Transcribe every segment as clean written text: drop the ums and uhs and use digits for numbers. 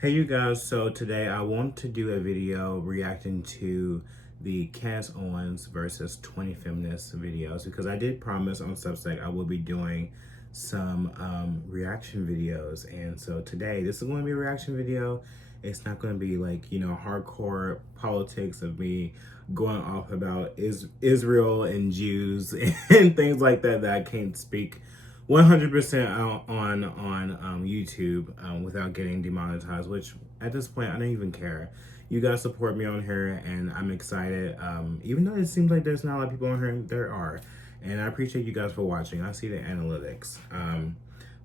Hey you guys, so today I want to do a video reacting to the Candace Owens versus 20 feminist videos because I did promise on Substack I will be doing some reaction videos, and so today this is going to be a reaction video. It's not going to be like, hardcore politics of me going off about Israel and Jews and things like that I can't speak 100% on YouTube without getting demonetized, which at this point I don't even care. You guys support me on here and I'm excited. Even though it seems like there's not a lot of people on here, there are. And I appreciate you guys for watching. I see the analytics.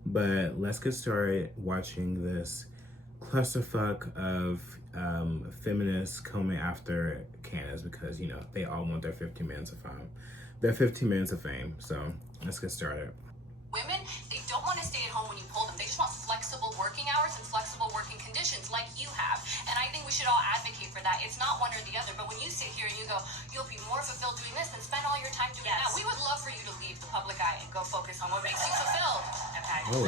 But let's get started watching this clusterfuck of feminists coming after Candace because, they all want their 15 minutes of fame. Their 15 minutes of fame. So let's get started. Women, they don't want to stay at home when you pull them. They just want flexible working hours and flexible working conditions like you have. And I think we should all advocate for that. It's not one or the other. But when you sit here and you go, you'll be more fulfilled doing this, then spend all your time doing that. We would love for you to leave the public eye and go focus on what makes you fulfilled. Okay. Oh.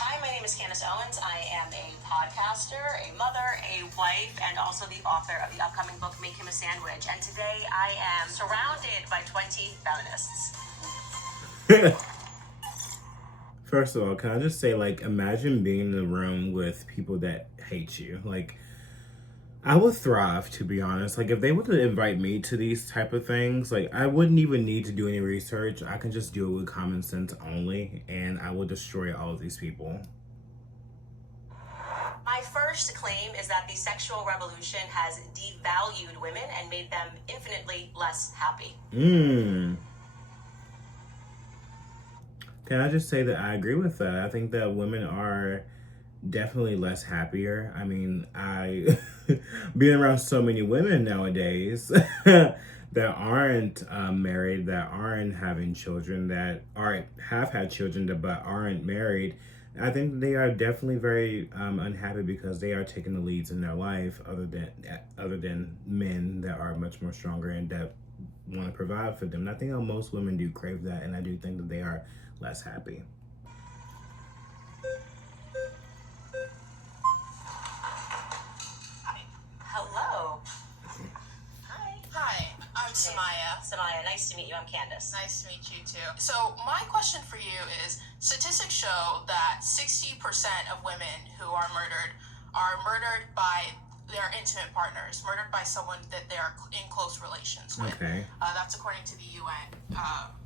Hi, my name is Candace Owens. I am a podcaster, a mother, a wife, and also the author of the upcoming book, Make Him a Sandwich. And today I am surrounded by 20 feminists. First of all, can I just say, imagine being in a room with people that hate you. I would thrive, to be honest. If they were to invite me to these type of things, I wouldn't even need to do any research. I can just do it with common sense only, and I will destroy all of these people. My first claim is that the sexual revolution has devalued women and made them infinitely less happy. Can I just say that I agree with that? I think that women are definitely less happier. I mean, I being around so many women nowadays that aren't married, that aren't having children, that have had children but aren't married. I think they are definitely very unhappy because they are taking the leads in their life, other than men that are much more stronger and that want to provide for them. And I think most women do crave that, and I do think that they are less happy. Hello. Hi, I'm Samaya. Samaya, nice to meet you. I'm Candace. Nice to meet you too. So my question for you is, statistics show that 60% of women who are murdered by their intimate partners, murdered by someone that they are in close relations with. Okay. That's according to the UN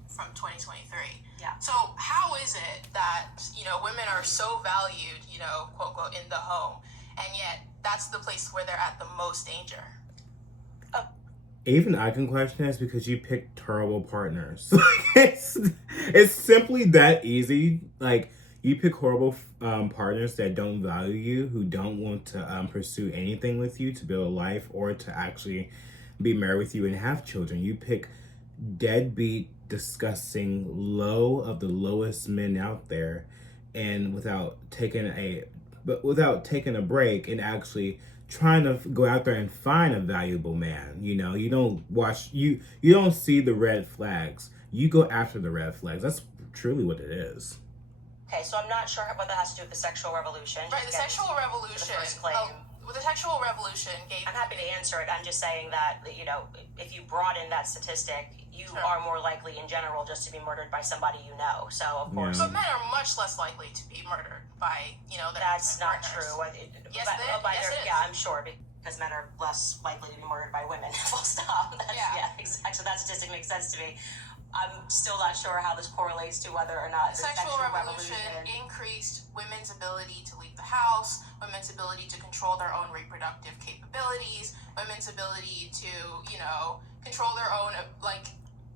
from 2023. Yeah. So how is it that, women are so valued, quote, unquote, in the home, and yet that's the place where they're at the most danger? Even I can question this because you picked terrible partners. It's simply that easy. You pick horrible partners that don't value you, who don't want to pursue anything with you, to build a life or to actually be married with you and have children. You pick deadbeat, disgusting, low of the lowest men out there, and without taking a break and actually trying to go out there and find a valuable man. You don't see the red flags. You go after the red flags. That's truly what it is. Okay, so I'm not sure what that has to do with the sexual revolution. Right, the sexual revolution. The first claim. The sexual revolution gave... I'm happy to answer it. I'm just saying that, if you broaden that statistic, you are more likely in general just to be murdered by somebody you know. So, of course... But men are much less likely to be murdered by, their That's not partners. true. Yes, it is. Yeah, I'm sure, because men are less likely to be murdered by women. Full stop. Exactly. So that statistic makes sense to me. I'm still not sure how this correlates to whether or not the sexual revolution increased women's ability to leave the house, women's ability to control their own reproductive capabilities, women's ability to, control their own,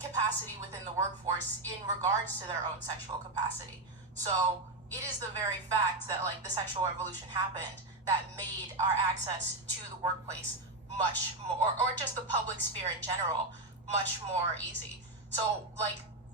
capacity within the workforce in regards to their own sexual capacity. So it is the very fact that, the sexual revolution happened that made our access to the workplace much more, or just the public sphere in general, much more easy. So,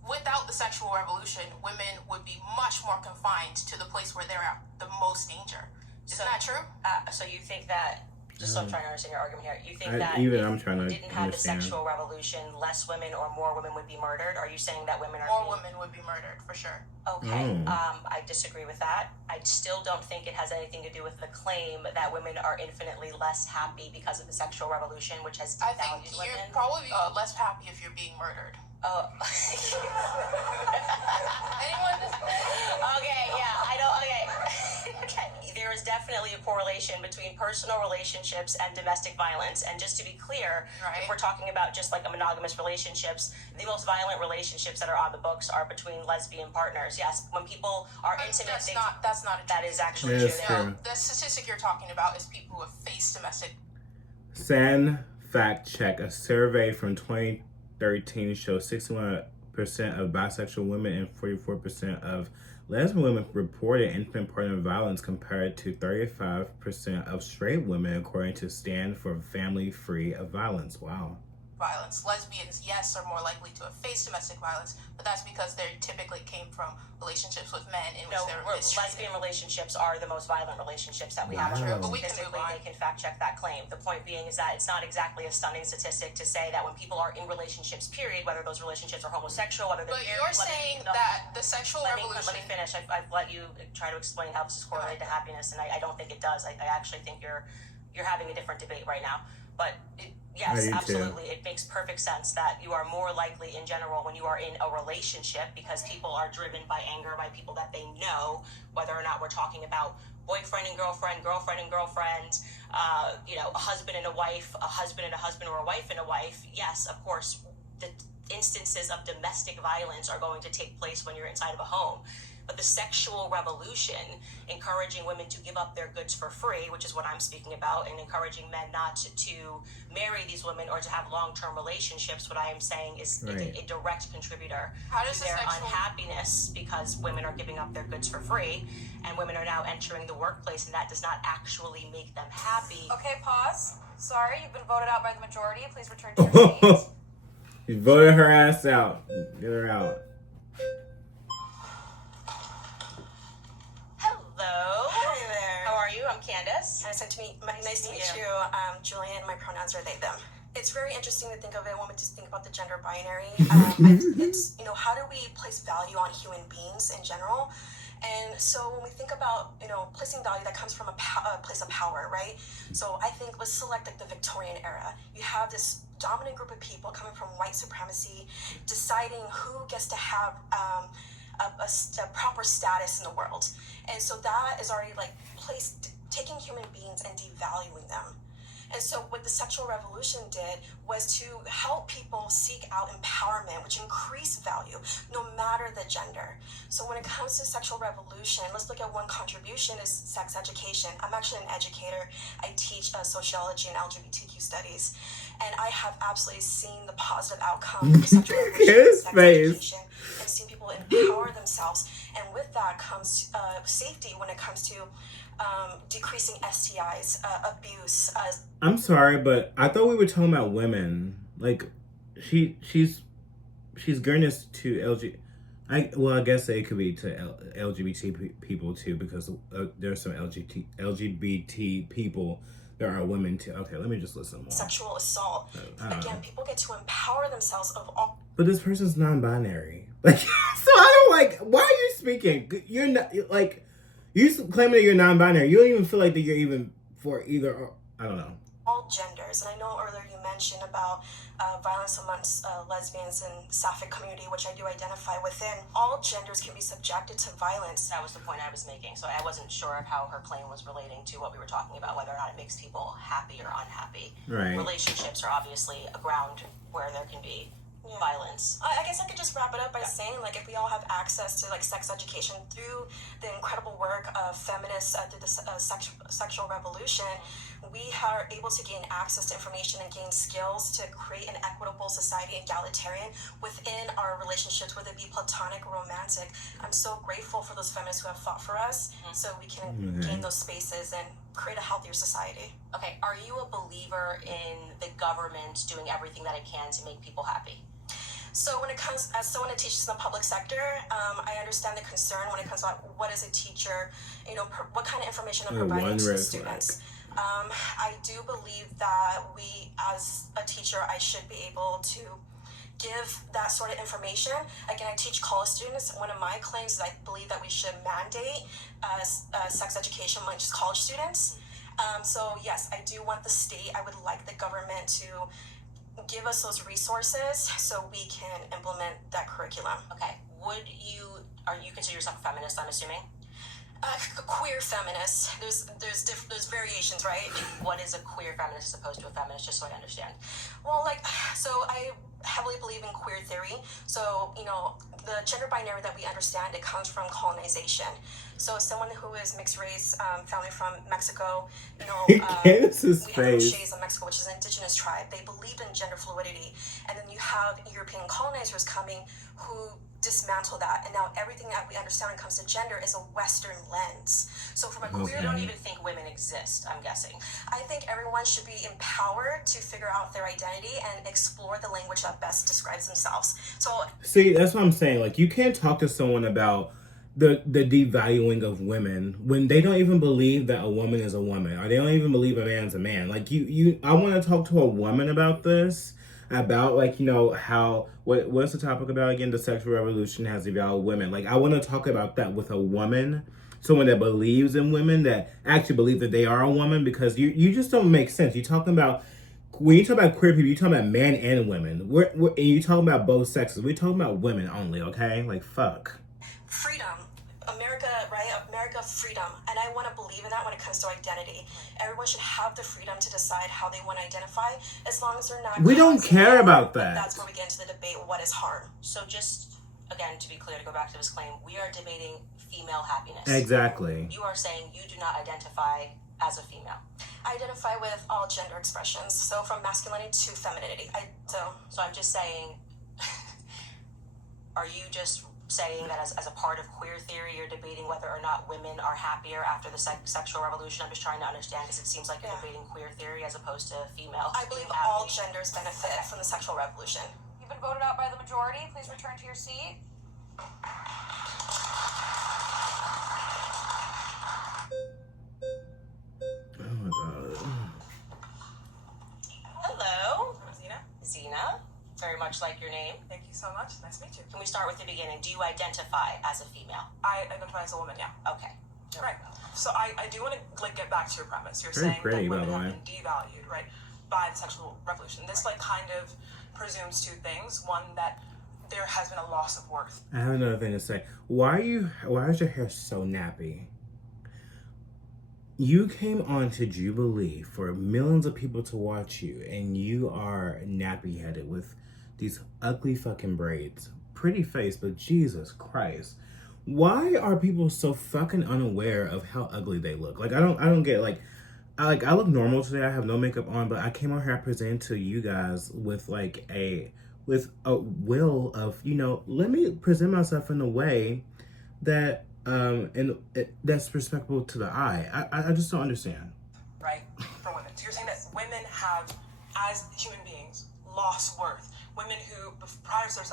without the sexual revolution, women would be much more confined to the place where they're at the most danger. Isn't that true? So you think that Just so I'm trying to understand your argument here. You think that I'm trying to if we didn't have the understand. sexual revolution, less women or more women would be murdered? Are you saying that women are More women would be murdered, for sure. Okay, I disagree with that. I still don't think it has anything to do with the claim that women are infinitely less happy because of the sexual revolution, which has I devalued think women. you're probably less happy if you're being murdered. Oh. Anyone? Okay, yeah, I don't. Okay. Okay. There is definitely a correlation between personal relationships and domestic violence. And just to be clear, if we're talking about just like a monogamous relationships, the most violent relationships that are on the books are between lesbian partners. Yes, when people are intimate, that's not a that is actually Yeah, true. No, the statistic you're talking about is people who have faced domestic. San Fact Check, a survey from 2013 shows 61% of bisexual women and 44% of lesbian women reported intimate partner violence compared to 35% of straight women, according to Stand for Family Free of Violence. Wow. Violence. Lesbians, yes, are more likely to have faced domestic violence, but that's because they typically came from relationships with men in which they were mistreated. Lesbian relationships are the most violent relationships that we have. Wow. But we can move on. They can fact check that claim. The point being is that it's not exactly a stunning statistic to say that when people are in relationships, period, whether those relationships are homosexual, whether they're But you're saying that the sexual revolution. Let me finish. I've let you try to explain how this is correlated to happiness, and I don't think it does. I actually think you're having a different debate right now. But yes, absolutely. It makes perfect sense that you are more likely in general when you are in a relationship, because people are driven by anger by people that they know, whether or not we're talking about boyfriend and girlfriend, girlfriend and girlfriend, a husband and a wife, a husband and a husband, or a wife and a wife. Yes, of course, the instances of domestic violence are going to take place when you're inside of a home. But the sexual revolution, encouraging women to give up their goods for free, which is what I'm speaking about, and encouraging men not to marry these women or to have long-term relationships, what I am saying is a direct contributor to their unhappiness, because women are giving up their goods for free, and women are now entering the workplace, and that does not actually make them happy. Okay, pause. Sorry, you've been voted out by the majority. Please return to your seats. You voted her ass out. Get her out. Hello. Hi there. How are you? I'm Candace. Nice to meet you. Julian, my pronouns are they, them. It's very interesting to think of it when we just think about the gender binary. It's, how do we place value on human beings in general? And so when we think about, placing value, that comes from a place of power, right? So I think let's select like the Victorian era. You have this dominant group of people coming from white supremacy, deciding who gets to have a proper status in the world. And so that is already like taking human beings and devaluing them. And so what the sexual revolution did was to help people seek out empowerment, which increased value, no matter the gender. So when it comes to sexual revolution, let's look at one contribution is sex education. I'm actually an educator. I teach sociology and LGBTQ studies. And I have absolutely seen the positive outcome of the sexual revolution and sex education, and seen people empower themselves. And with that comes safety when it comes to decreasing STIs, abuse. I'm sorry, but I thought we were talking about women. Like, she's gearing this to I guess it could be to LGBT people too, because there's some LGBT people. There are women too. Okay, let me just listen more. Sexual assault. Again, people get to empower themselves of all. But this person's non-binary. Like, so I don't why are you speaking? You're not, you claiming that you're non-binary. You don't even feel like that you're even for either, or, I don't know. All genders. And I know earlier you mentioned about violence amongst lesbians and sapphic community, which I do identify within. All genders can be subjected to violence. That was the point I was making. So I wasn't sure of how her claim was relating to what we were talking about, whether or not it makes people happy or unhappy. Right. Relationships are obviously a ground where there can be violence. I guess I could just wrap it up by saying, if we all have access to sex education through the incredible work of feminists through the sexual revolution, we are able to gain access to information and gain skills to create an equitable society, egalitarian, within our relationships, whether it be platonic or romantic. I'm so grateful for those feminists who have fought for us, so we can gain those spaces and create a healthier society. Okay, are you a believer in the government doing everything that it can to make people happy? So when it comes, as someone that teaches in the public sector, I understand the concern when it comes to what is a teacher, what kind of information they're providing to the students. I do believe that we, as a teacher, I should be able to give that sort of information. Again, I teach college students. One of my claims is I believe that we should mandate sex education amongst college students. So yes, I do want the state, I would like the government to give us those resources so we can implement that curriculum. Okay. Are you consider yourself a feminist, I'm assuming? Queer feminist. There's variations, right? What is a queer feminist as opposed to a feminist, just so I understand? Well, so I heavily believe in queer theory. So, the gender binary that we understand, it comes from colonization. So someone who is mixed race, family from Mexico, Candace's we have face. Shays in Mexico, which is an indigenous tribe. They believed in gender fluidity. And then you have European colonizers coming who dismantle that. And now everything that we understand when it comes to gender is a Western lens. So from a queer... You don't even think women exist, I'm guessing. I think everyone should be empowered to figure out their identity and explore the language that best describes themselves. So See, that's what I'm saying. Like, you can't talk to someone about the devaluing of women when they don't even believe that a woman is a woman, or they don't even believe a man's a man. Like, I want to talk to a woman about this, about how what's the topic about again? The sexual revolution has devalued women. Like, I want to talk about that with a woman, someone that believes in women, that actually believes that they are a woman, because you just don't make sense. You're talking about, when you talk about queer people, you're talking about men and women. And you're talking about both sexes. We're talking about women only, okay? Like, fuck. Freedom. America, right? America, freedom. And I want to believe in that when it comes to identity. Everyone should have the freedom to decide how they want to identify, as long as they're not... We don't care about But that. that's where we get into the debate, what is harm? So just, again, to be clear, to go back to this claim, we are debating female happiness. Exactly. You are saying you do not identify as a female. I identify with all gender expressions, so from masculinity to femininity. So I'm just saying, are you just saying that as a part of queer theory, you're debating whether or not women are happier after the sexual revolution? I'm just trying to understand, because it seems like you're debating queer theory as opposed to female. I believe all genders benefit from the sexual revolution. You've been voted out by the majority. Please return to your seat. Oh my god. Hello, Zena. Zena. Very much like your name. Thank you so much. Nice to meet you. Can we start with the beginning? Do you identify as a female? I identify as a woman, yeah. Okay. Right. So I do want to get back to your premise. You're Very saying pretty, that by women the have way. been devalued, right, by the sexual revolution. This kind of presumes two things. One, that there has been a loss of worth. I have another thing to say. Why is your hair so nappy? You came on to Jubilee for millions of people to watch you, and you are nappy headed with these ugly fucking braids. Pretty face, but Jesus Christ. Why are people so fucking unaware of how ugly they look? Like, I don't get it. I look normal today. I have no makeup on, but I came on here presenting to you guys with a will of, let me present myself in a way that that's respectable to the eye. I just don't understand. Right, for women. So you're saying that women have, as human beings, lost worth. Women who, prior to their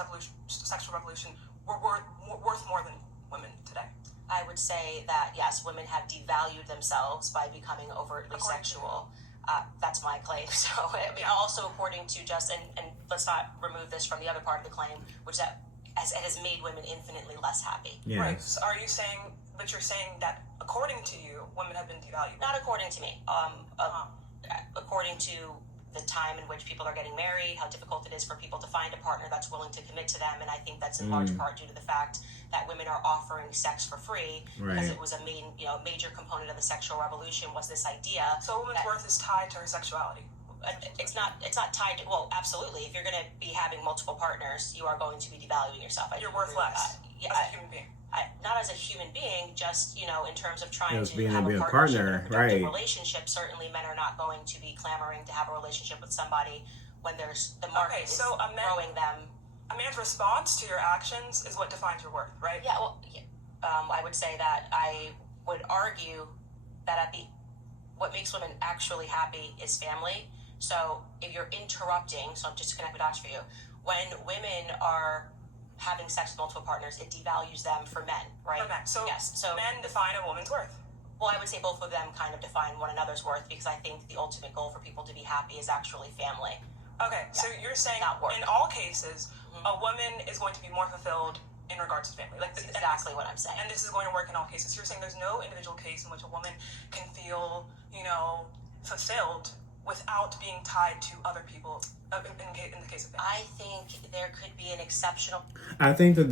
sexual revolution, were worth more than women today. I would say that, yes, women have devalued themselves by becoming overtly sexual. That's my claim. So, I mean, also according to and let's not remove this from the other part of the claim, which it has made women infinitely less happy. Yes. Right. So are you saying, but you're saying that according to you, women have been devalued? Not according to me. According to the time in which people are getting married, how difficult it is for people to find a partner that's willing to commit to them, and I think that's in large part due to the fact that women are offering sex for free, because it was a major component of the sexual revolution was this idea. So a woman's worth is tied to her sexuality. It's not tied to, well, absolutely. If you're going to be having multiple partners, you are going to be devaluing yourself. You're worth less as a human being. Not as a human being, just, in terms of trying As to being have a a partnership partner, and a productive right. relationship. Certainly men are not going to be clamoring to have a relationship with somebody when there's the market is throwing them. A man's response to your actions is what defines your worth, right? Yeah, well, I would say that I would argue that what makes women actually happy is family. So if you're interrupting, so I'm just to connect the dots for you, when women are having sex with multiple partners, it devalues them for men, right? For men. So yes. So men define a woman's worth. Well, I would say both of them kind of define one another's worth, because I think the ultimate goal for people to be happy is actually family. Okay, so you're saying in all cases, a woman is going to be more fulfilled in regards to family. That's exactly what I'm saying. And this is going to work in all cases. You're saying there's no individual case in which a woman can feel, fulfilled without being tied to other people in the case of family. I think there could be an exceptional... I think that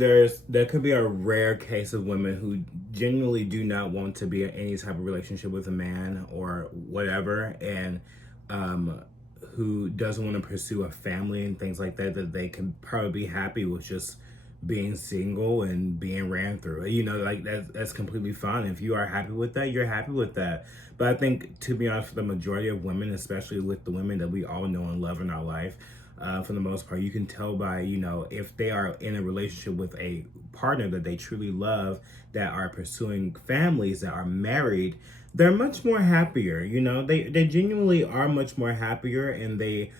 there could be a rare case of women who genuinely do not want to be in any type of relationship with a man or whatever, and who doesn't want to pursue a family and things like that, that they can probably be happy with just being single and being ran through. Like that's completely fine. If you are happy with that, you're happy with that. But I think, to be honest, for the majority of women, especially with the women that we all know and love in our life, for the most part, you can tell by, if they are in a relationship with a partner that they truly love, that are pursuing families, that are married, they're much more happier. They genuinely are much more happier, and they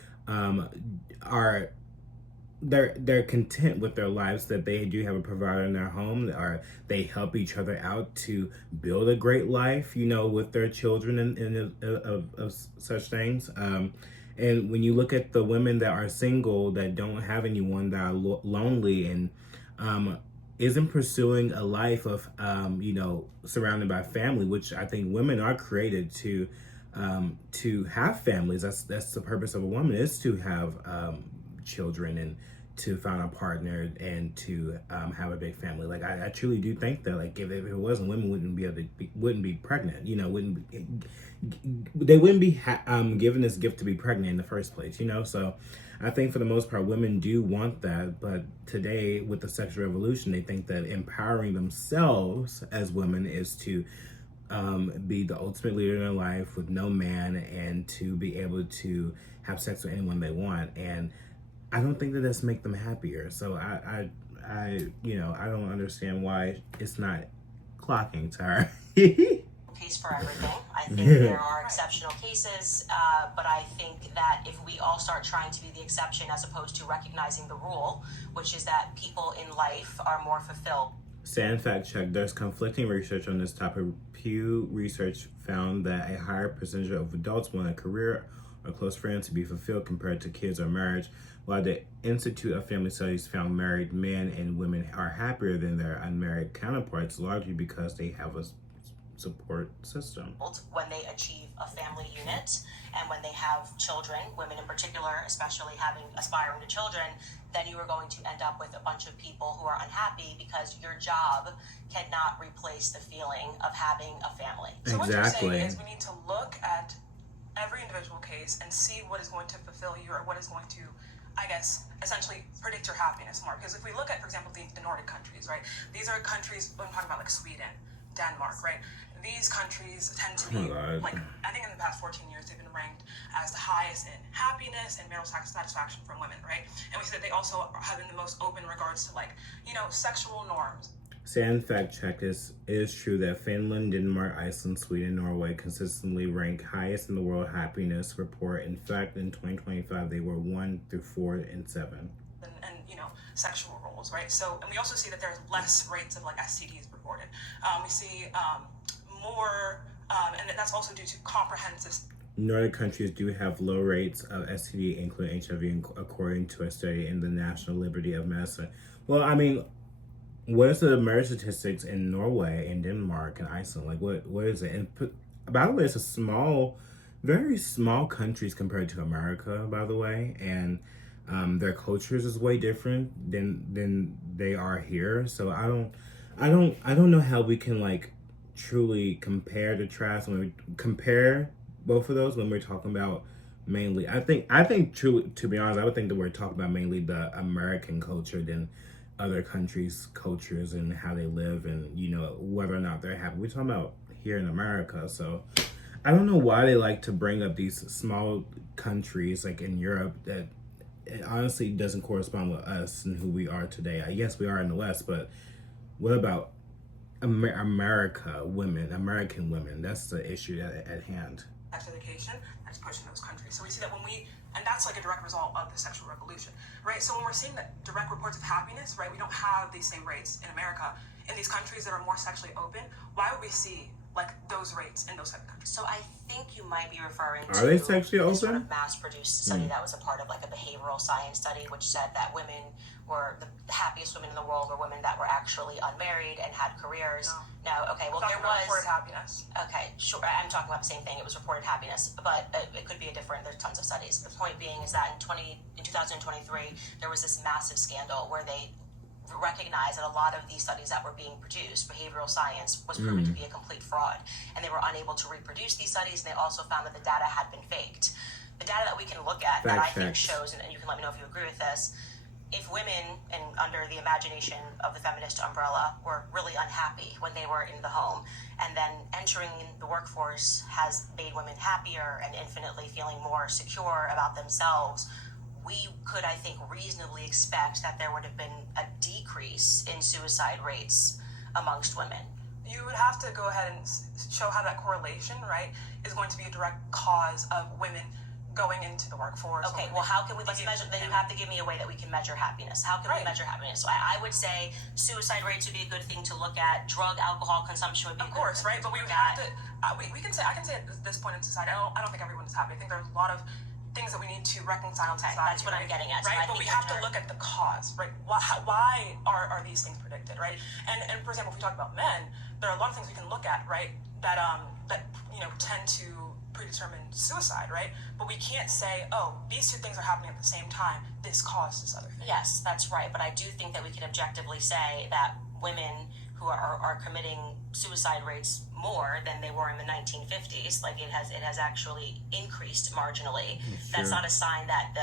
they're content with their lives, that they do have a provider in their home, or they help each other out to build a great life, with their children and of such things. And when you look at the women that are single, that don't have anyone, that are lonely, and isn't pursuing a life of surrounded by family, which I think women are created to have families. That's the purpose of a woman, is to have children and to find a partner and to have a big family. Like I truly do think that, like, if it wasn't, women wouldn't be pregnant. They wouldn't be given this gift to be pregnant in the first place. So I think for the most part, women do want that. But today, with the sexual revolution, they think that empowering themselves as women is to be the ultimate leader in their life with no man, and to be able to have sex with anyone they want. And I don't think that that's make them happier. So I don't understand why it's not clocking to her. Case for everything. I think there are exceptional cases, but I think that if we all start trying to be the exception as opposed to recognizing the rule, which is that people in life are more fulfilled. Sand fact check. There's conflicting research on this topic. Pew Research found that a higher percentage of adults want a career or close friends to be fulfilled compared to kids or marriage, while the Institute of Family Studies found married men and women are happier than their unmarried counterparts, largely because they have a support system. When they achieve a family unit and when they have children, women in particular, especially aspiring to children, then you are going to end up with a bunch of people who are unhappy because your job cannot replace the feeling of having a family. So what you're saying is we need to look at every individual case and see what is going to fulfill you, or what is going to, I guess, essentially predict your happiness more. Because if we look at, for example, the Nordic countries, right? These are countries, when I'm talking about like Sweden, Denmark, right? These countries tend to be, like, I think in the past 14 years, they've been ranked as the highest in happiness and marital satisfaction from women, right? And we see that they also have been the most open in regards to, like, sexual norms. Sand fact check. It is true that Finland, Denmark, Iceland, Sweden, Norway consistently rank highest in the World Happiness Report. In fact, in 2025, they were 1 through 4 and 7. And sexual roles, right? So, and we also see that there's less rates of, like, STDs reported. We see more, and that's also due to comprehensive. Nordic countries do have low rates of STD, including HIV, according to a study in the National Liberty of Medicine. Well, I mean, what is the marriage statistics in Norway and Denmark and Iceland? Like, what is it? And by the way, it's a very small countries compared to America, by the way, and their cultures is way different than they are here. So I don't know how we can, like, truly compare the trash when we compare both of those when we're talking about mainly. I think truly, to be honest, I would think that we're talking about mainly the American culture than other countries' cultures and how they live, and whether or not they're happy. We're talking about here in America. So I don't know why they like to bring up these small countries like in Europe that it honestly doesn't correspond with us and who we are today. Yes, we are in the West, but what about American women? That's the issue at hand. Education that's pushing those countries. So we see that and that's like a direct result of the sexual revolution, right? So when we're seeing that direct reports of happiness, right, we don't have these same rates in America. In these countries that are more sexually open, why would we see like those rates in those type of countries. So I think you might be referring to Are they sexually this sort open? of mass-produced study that was a part of like a behavioral science study, which said that women were the happiest women in the world were women that were actually unmarried and had careers. No, okay, well there was reported happiness. Okay, sure. I'm talking about the same thing. It was reported happiness, but it could be a different. There's tons of studies. The point being is that in 2023 there was this massive scandal where they recognized that a lot of these studies that were being produced, behavioral science, was proven to be a complete fraud, and they were unable to reproduce these studies. And they also found that the data had been faked. The data that we can look at that I think shows, and you can let me know if you agree with this. If women, and under the imagination of the feminist umbrella, were really unhappy when they were in the home, and then entering the workforce has made women happier and infinitely feeling more secure about themselves, we could, I think, reasonably expect that there would have been a decrease in suicide rates amongst women. You would have to go ahead and show how that correlation, right, is going to be a direct cause of women going into the workforce. Okay, well, how can we, let's measure, then you have to give me a way that we can measure happiness. How can we measure happiness? So I would say suicide rates would be a good thing to look at. Drug, alcohol consumption would be a good thing. Right, but we would have to, we can say, I can say at this point in society, I don't think everyone is happy. I think there's a lot of things that we need to reconcile in society. That's what I'm getting at. Right, but we have to look at the cause, right? Why are these things predicted, right? And for example, if we talk about men, there are a lot of things we can look at, right, that tend to predetermine suicide, right? But we can't say, oh, these two things are happening at the same time. This caused this other thing. Yes, that's right. But I do think that we can objectively say that women who are committing suicide rates more than they were in the 1950s, like it has actually increased marginally. Sure. That's not a sign that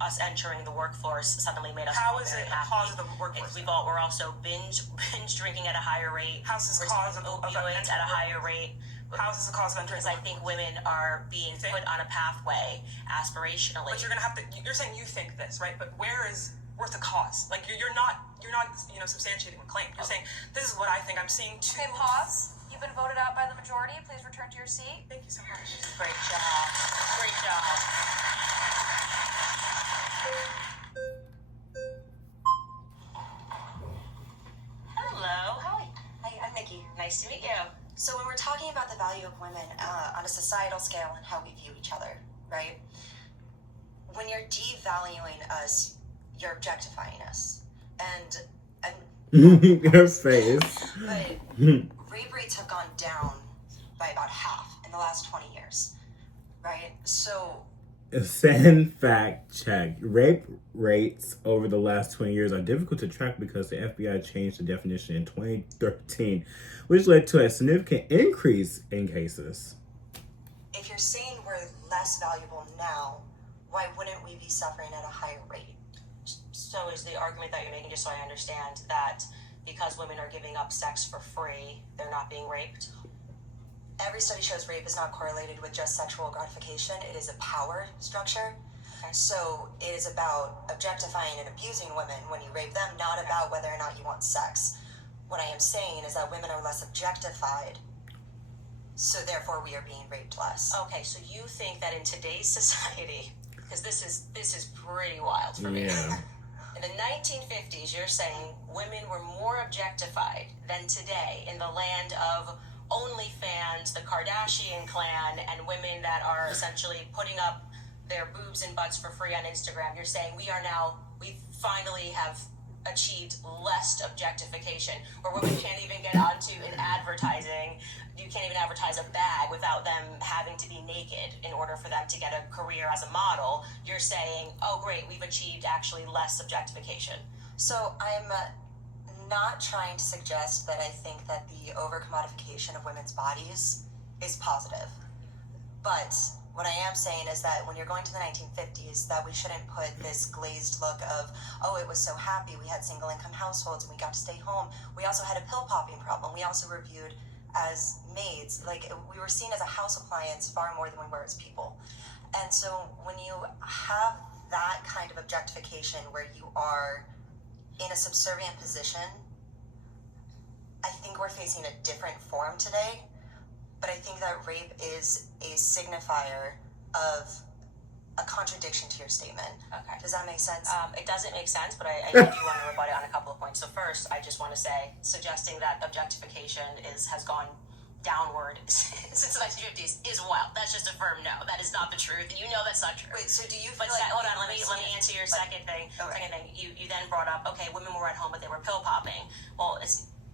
us entering the workforce suddenly made us How all is very it happy. a cause of the workforce? We're also binge drinking at a higher rate. How's this We're cause taking of opioids at a higher rate. How is this a cause of entering? Because I think women are being put on a pathway aspirationally. But you're gonna have to. You're saying you think this, right? But where's the cause? Like you're not substantiating the claim. You're saying this is what I think. I'm seeing two. Okay, pause. You've been voted out by the majority. Please return to your seat. Thank you so much. Great job. Great job. Hello. Hi, I'm Nikki. Nice to meet you. So when we're talking about the value of women on a societal scale and how we view each other, right? When you're devaluing us, you're objectifying us. And Her face. but rape rates have gone down by about half in the last 20 years, right? So Send fact check. Rape rates over the last 20 years are difficult to track because the FBI changed the definition in 2013, which led to a significant increase in cases. if you're saying we're less valuable now, why wouldn't we be suffering at a higher rate? So is the argument that you're making, just so I understand, that because women are giving up sex for free, they're not being raped? Every study shows rape is not correlated with just sexual gratification. It is a power structure. Okay. So it is about objectifying and abusing women when you rape them, not about whether or not you want sex. What I am saying is that women are less objectified, so therefore we are being raped less. Okay, so you think that in today's society, because this is pretty wild for me. Yeah. In the 1950s, you're saying women were more objectified than today in the land of OnlyFans, the Kardashian clan, and women that are essentially putting up their boobs and butts for free on Instagram. You're saying we finally have achieved less objectification, where women can't even get onto an advertising. You can't even advertise a bag without them having to be naked in order for them to get a career as a model. You're saying, oh great, we've achieved actually less objectification. So I'm not trying to suggest that I think that the over-commodification of women's bodies is positive. But what I am saying is that when you're going to the 1950s, that we shouldn't put this glazed look of, oh, it was so happy, we had single-income households and we got to stay home. We also had a pill-popping problem. We also were viewed as maids. Like, we were seen as a house appliance far more than we were as people. And so when you have that kind of objectification where you are in a subservient position, I think we're facing a different form today. But I think that rape is a signifier of a contradiction to your statement. Okay. Does that make sense? It doesn't make sense, but I do want to rebut it on a couple of points. So first, I just want to say, suggesting that objectification has gone downward since the 1950s is wild. That's just a firm no. That is not the truth, and you know that's not true. Wait, so do you feel But like hold on, let me answer your second thing. Second thing, you then brought up, okay, women were at home, but they were pill popping. Well,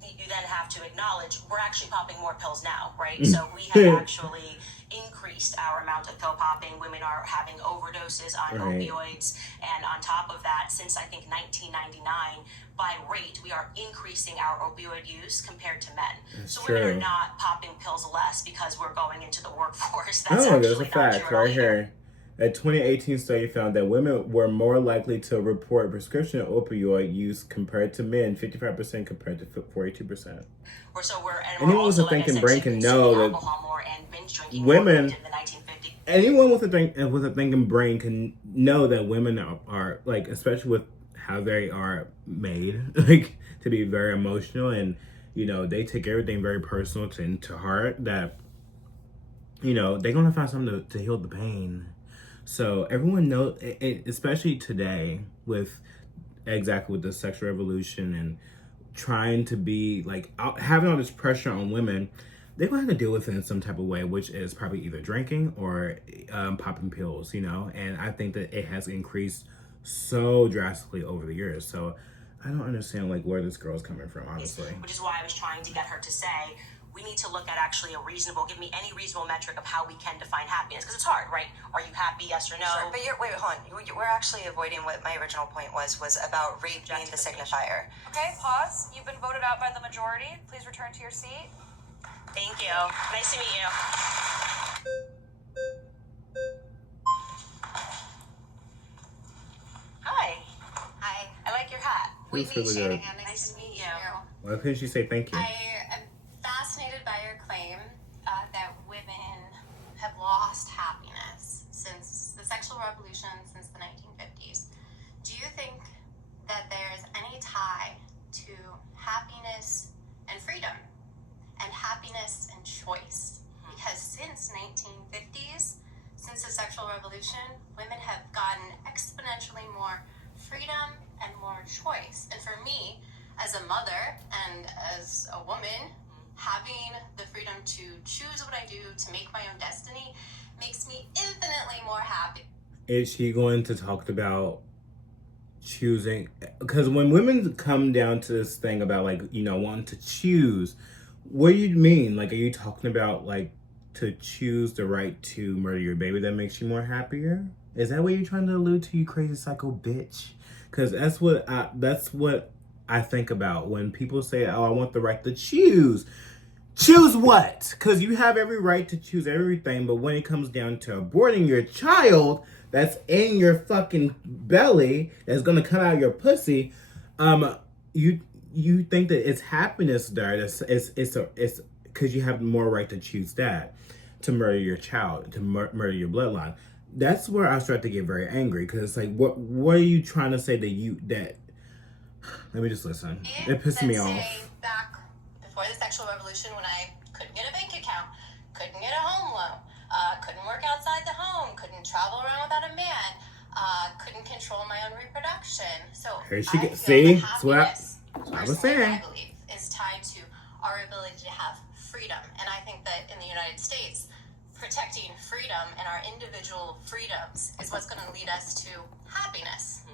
you then have to acknowledge we're actually popping more pills now, right? So we have actually increased our amount of pill popping. Women are having overdoses on opioids, and on top of that, since I think 1999, by rate, we are increasing our opioid use compared to men. That's so true. women are not popping pills less because we're going into the workforce. That's actually there's a not fact true at all right either. here. A 2018 study found that women were more likely to report prescription opioid use compared to men, 55% compared to 42%. Anyone with a thinking brain can know that women, anyone with a thinking brain can know that women are like, especially with how they are made, like to be very emotional, and you know they take everything very personal to heart. That you know they're gonna find something to heal the pain. So everyone knows, especially today with the sexual revolution and trying to be like having all this pressure on women, they're gonna have to deal with it in some type of way, which is probably either drinking or popping pills, you know. And I think that it has increased so drastically over the years. So I don't understand like where this girl's coming from, honestly. Which is why I was trying to get her to say, we need to look at actually give me any reasonable metric of how we can define happiness. Because it's hard, right? Are you happy, yes or no? Sure, but wait, hold on. We're actually avoiding what my original point was about rape being the signifier. Okay, pause. You've been voted out by the majority. Please return to your seat. Thank you. Nice to meet you. Hi. Hi. I like your hat. Looks really good. Nice to meet you. Why couldn't she say thank you? I am fascinated by your claim that women have lost happiness since the sexual revolution, since the 1950s. Do you think that there's any tie to happiness and freedom, and happiness and choice? Because since 1950s, since the sexual revolution, women have gotten exponentially more freedom and more choice. And for me, as a mother and as a woman, having the freedom to choose what I do, to make my own destiny, makes me infinitely more happy. Is she going to talk about choosing? Because when women come down to this thing about like, you know, wanting to choose, what do you mean? Like, are you talking about like to choose the right to murder your baby that makes you more happier? Is that what you're trying to allude to, you crazy psycho bitch? Because that's what I think about when people say, oh, I want the right to choose. Choose what? Because you have every right to choose everything, but when it comes down to aborting your child that's in your fucking belly, that's gonna come out of your pussy, you think that it's happiness there. It's because you have more right to choose that, to murder your child, to murder your bloodline. That's where I start to get very angry, because it's like, what are you trying to say that let me just listen. It pisses me off. Back before the sexual revolution, when I couldn't get a bank account, couldn't get a home loan, couldn't work outside the home, couldn't travel around without a man, couldn't control my own reproduction. So Here she I gets. feel See, that that's what I was personally, saying. I believe, is tied to our ability to have freedom. And I think that in the United States, protecting freedom and our individual freedoms is what's going to lead us to happiness.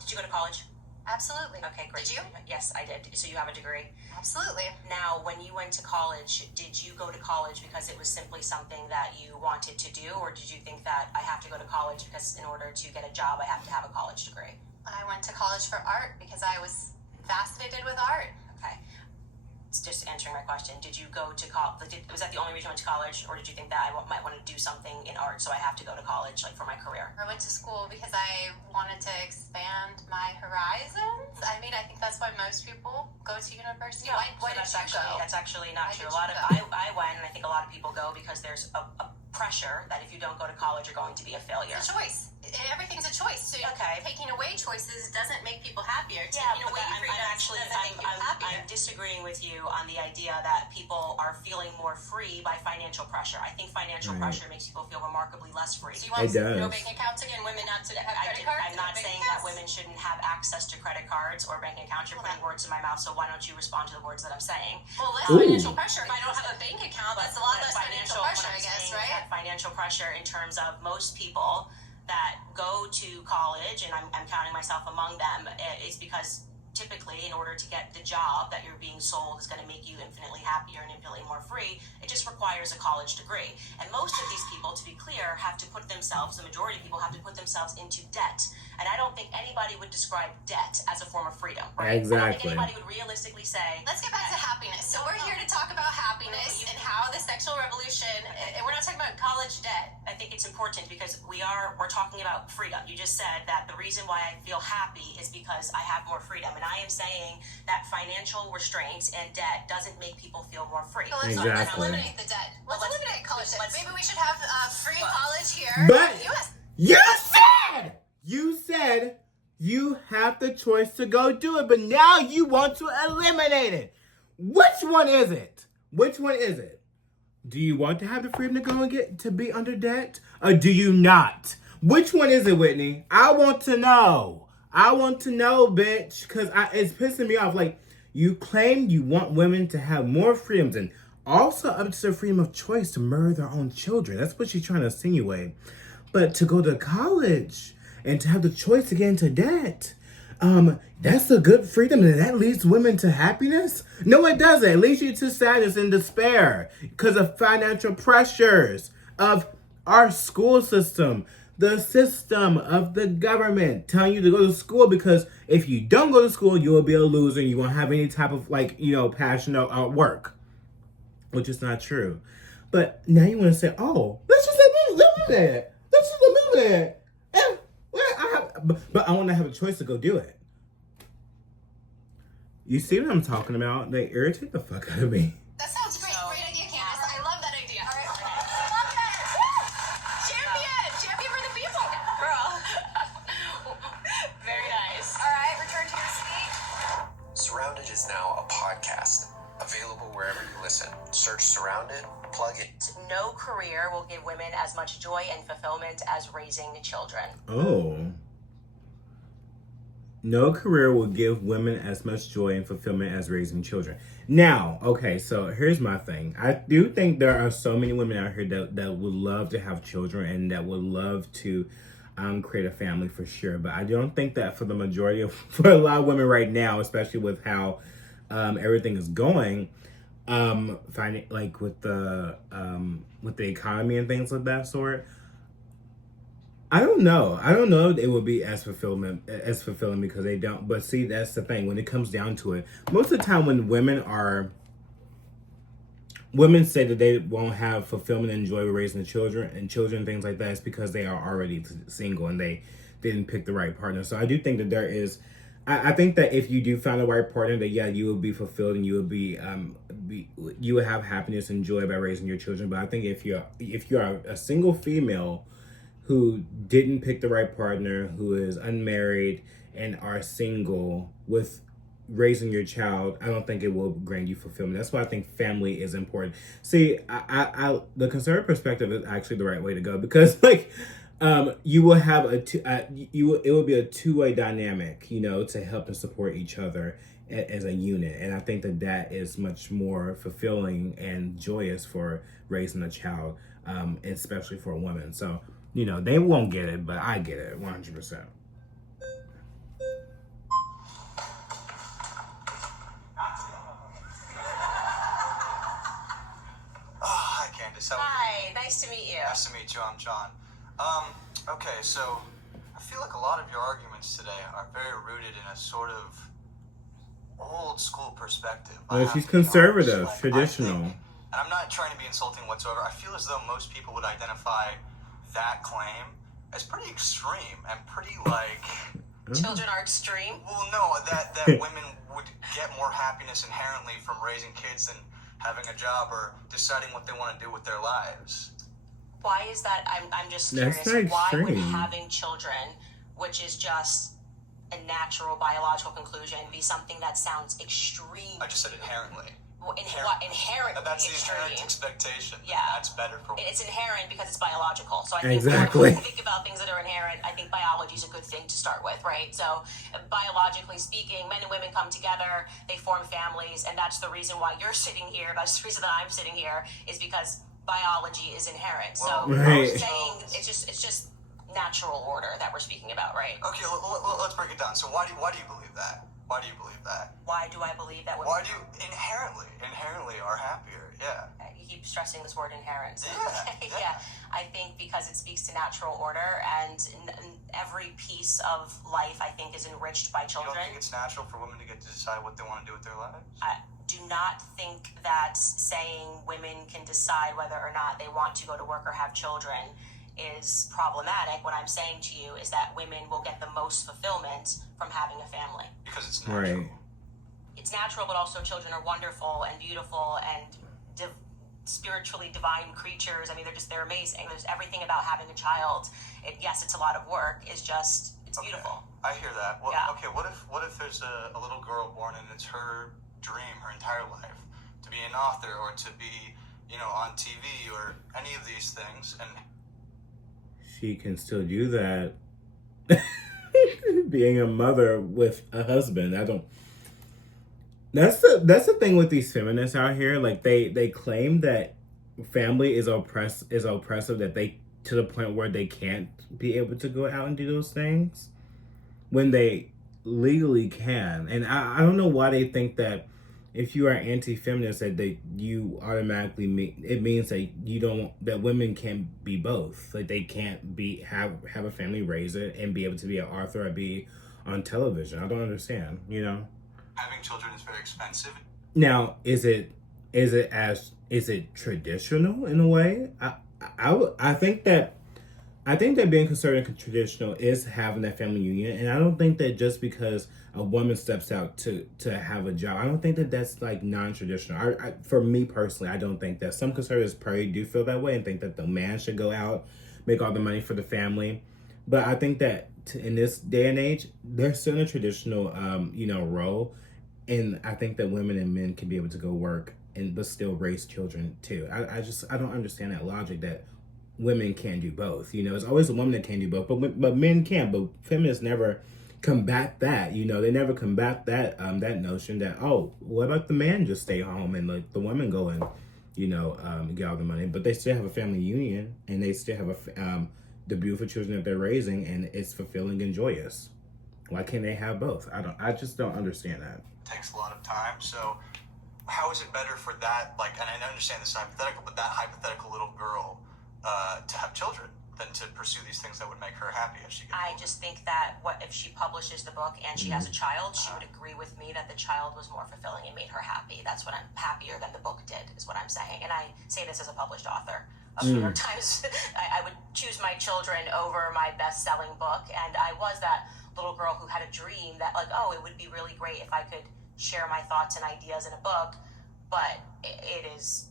Did you go to college? Absolutely. Okay, great. Did you? Yes, I did. So you have a degree. Absolutely. Now, when you went to college, did you go to college because it was simply something that you wanted to do, or did you think that I have to go to college because in order to get a job, I have to have a college degree? I went to college for art because I was fascinated with art. Okay. It's just answering my question. Did you go to college? Was that the only reason you went to college, or did you think that I might want to do something in art, so I have to go to college, like for my career? I went to school because I wanted to expand my horizons. I mean, I think that's why most people go to university. Why did you go? That's actually not Why true. did A lot you of go? I went, and I think a lot of people go because there's a pressure that if you don't go to college, you're going to be a failure. It's a choice. Everything's a choice. So Okay. taking away choices doesn't make people happier. Yeah, Taking but away freedom doesn't make people happier. I'm disagreeing with you on the idea that people are feeling more free by financial pressure. I think financial pressure makes people feel remarkably less free. So you want It does. no bank accounts again, women not to have credit cards? I'm not saying that women shouldn't have access to credit cards or bank accounts. You're putting words in my mouth, so why don't you respond to the words that I'm saying? Well, less Ooh. financial pressure. If I don't have a bank account, that's a lot less financial pressure, I guess, right? That financial pressure in terms of most people that go to college, and I'm counting myself among them, is because typically in order to get the job that you're being sold is going to make you infinitely happier and infinitely more free, it just requires a college degree. And most of these people, to be clear, have to put themselves, the majority of people have to put themselves into debt. And I don't think anybody would describe debt as a form of freedom, right? I don't think Exactly. anybody would realistically say, Let's get back to happiness. So we're here to talk about happiness and how the sexual revolution, and we're not talking about college debt. I think it's important because we're talking about freedom. You just said that the reason why I feel happy is because I have more freedom. And I am saying that financial restraints and debt doesn't make people feel more free. So let's Exactly. eliminate the debt. Let's eliminate college debt. Maybe we should have free college here But- in the U.S. You said you have the choice to go do it, but now you want to eliminate it. Which one is it? Which one is it? Do you want to have the freedom to go and get to be under debt, or do you not? Which one is it, Whitney? I want to know. I want to know, bitch, because it's pissing me off. Like, you claim you want women to have more freedoms and also up to the freedom of choice to murder their own children. That's what you're trying to insinuate. But to go to college and to have the choice to get into debt, that's a good freedom, and that leads women to happiness? No, it doesn't. It leads you to sadness and despair because of financial pressures of our school system, the system of the government telling you to go to school, because if you don't go to school, you will be a loser and you won't have any type of, passion or work, which is not true. But now you want to say, oh, let's just eliminate it. Let's just eliminate it. But I want to have a choice to go do it. You see what I'm talking about? They irritate the fuck out of me. That sounds great. Great idea, Candace. I love that idea. All right. Champion for the people. Girl. Very nice. All right, return to your seat. Surrounded is now a podcast, available wherever you listen. Search Surrounded, plug it. no career will give women as much joy and fulfillment as raising children. Oh. No career will give women as much joy and fulfillment as raising children. Now, okay, so here's my thing. I do think there are so many women out here that would love to have children and that would love to create a family for sure. But I don't think that for the majority of, for a lot of women right now, especially with how everything is going, like with the economy and things of that sort. I don't know if it would be as fulfilling because they don't. But see, that's the thing. When it comes down to it, most of the time when women say that they won't have fulfillment and joy with raising children and things like that, it's because they are already single and they didn't pick the right partner. So I do think that there is. I think that if you do find the right partner, that you will be fulfilled and you will you will have happiness and joy by raising your children. But I think if you're a single female who didn't pick the right partner, who is unmarried and are single with raising your child, I don't think it will grant you fulfillment. That's why I think family is important. See, I the conservative perspective is actually the right way to go because you will have it will be a two-way dynamic, to help and support each other as a unit. And I think that is much more fulfilling and joyous for raising a child, especially for a woman. So, they won't get it, but I get it 100%. Hi, Candace. Hi, nice to meet you. Nice to meet you. I'm John. Okay, so I feel like a lot of your arguments today are very rooted in a sort of old school perspective. Well, she's conservative, traditional. And I'm not trying to be insulting whatsoever. I feel as though most people would identify that claim as pretty extreme and pretty Children are extreme. well, no, that women would get more happiness inherently from raising kids than having a job or deciding what they want to do with their lives. Why is that? I'm just That's curious. not Why would extreme. having children, which is just a natural biological conclusion, be something that sounds extreme? I just said inherently. Well, inherently That's the extreme. inherent expectation. Yeah. That's better for women. It's inherent because it's biological. So I think Exactly. when we think about things that are inherent, I think biology is a good thing to start with, right? So biologically speaking, men and women come together, they form families, and that's the reason why you're sitting here. That's the reason that I'm sitting here is because biology is inherent. So Right. I'm saying it's just natural order that we're speaking about, right? Okay, let's break it down. So why do you believe that? Why do you believe that? Why do I believe that women? Why do you inherently are happier? Yeah. You keep stressing this word inherent. So, Yeah. yeah. I think because it speaks to natural order, and every piece of life, I think, is enriched by You children. don't think it's natural for women to get to decide what they want to do with their lives? I do not think that saying women can decide whether or not they want to go to work or have children is problematic. What I'm saying to you is that women will get the most fulfillment from having a family. Because it's natural. Right. It's natural, but also children are wonderful and beautiful and spiritually divine creatures. I mean, they're amazing. There's everything about having a child. Yes, it's a lot of work. It's beautiful. I hear that. Well, Yeah. Okay, what if there's a little girl born and it's her dream her entire life to be an author or to be, on TV or any of these things, and She can still do that. Being a mother with a husband. That's the thing with these feminists out here. Like they claim that family is oppressive, that they, to the point where they can't be able to go out and do those things when they legally can. And I don't know why they think that if you are anti-feminist that you automatically means that women can be both. Like they can't have a family, raise it, and be able to be an author or be on television. I don't understand, having children is very expensive. Now, is it traditional in a way? I think that being conservative and traditional is having that family union, and I don't think that just because a woman steps out to have a job, I don't think that that's like non-traditional. For me personally, I don't think that. Some conservatives probably do feel that way and think that the man should go out, make all the money for the family, but I think that in this day and age, there's still a traditional role, and I think that women and men can be able to go work but still raise children too. I don't understand that logic that women can't do both. It's always a woman that can do both, but men can. But feminists never combat that. They never combat that that notion that, oh, what about the man just stay home and like the women go and get all the money, but they still have a family union and they still have the beautiful children that they're raising, and it's fulfilling and joyous. Why can't they have both? I just don't understand that. It takes a lot of time. So how is it better for that? And I understand this is hypothetical, but that hypothetical little girl to have children than to pursue these things that would make her happy as she gets older? I just think that if she publishes the book and she has a child, she would agree with me that the child was more fulfilling and made her happy. That's what I'm happier than the book did, is what I'm saying. And I say this as a published author of New York Times. I would choose my children over my best-selling book, and I was that little girl who had a dream that it would be really great if I could share my thoughts and ideas in a book, but it is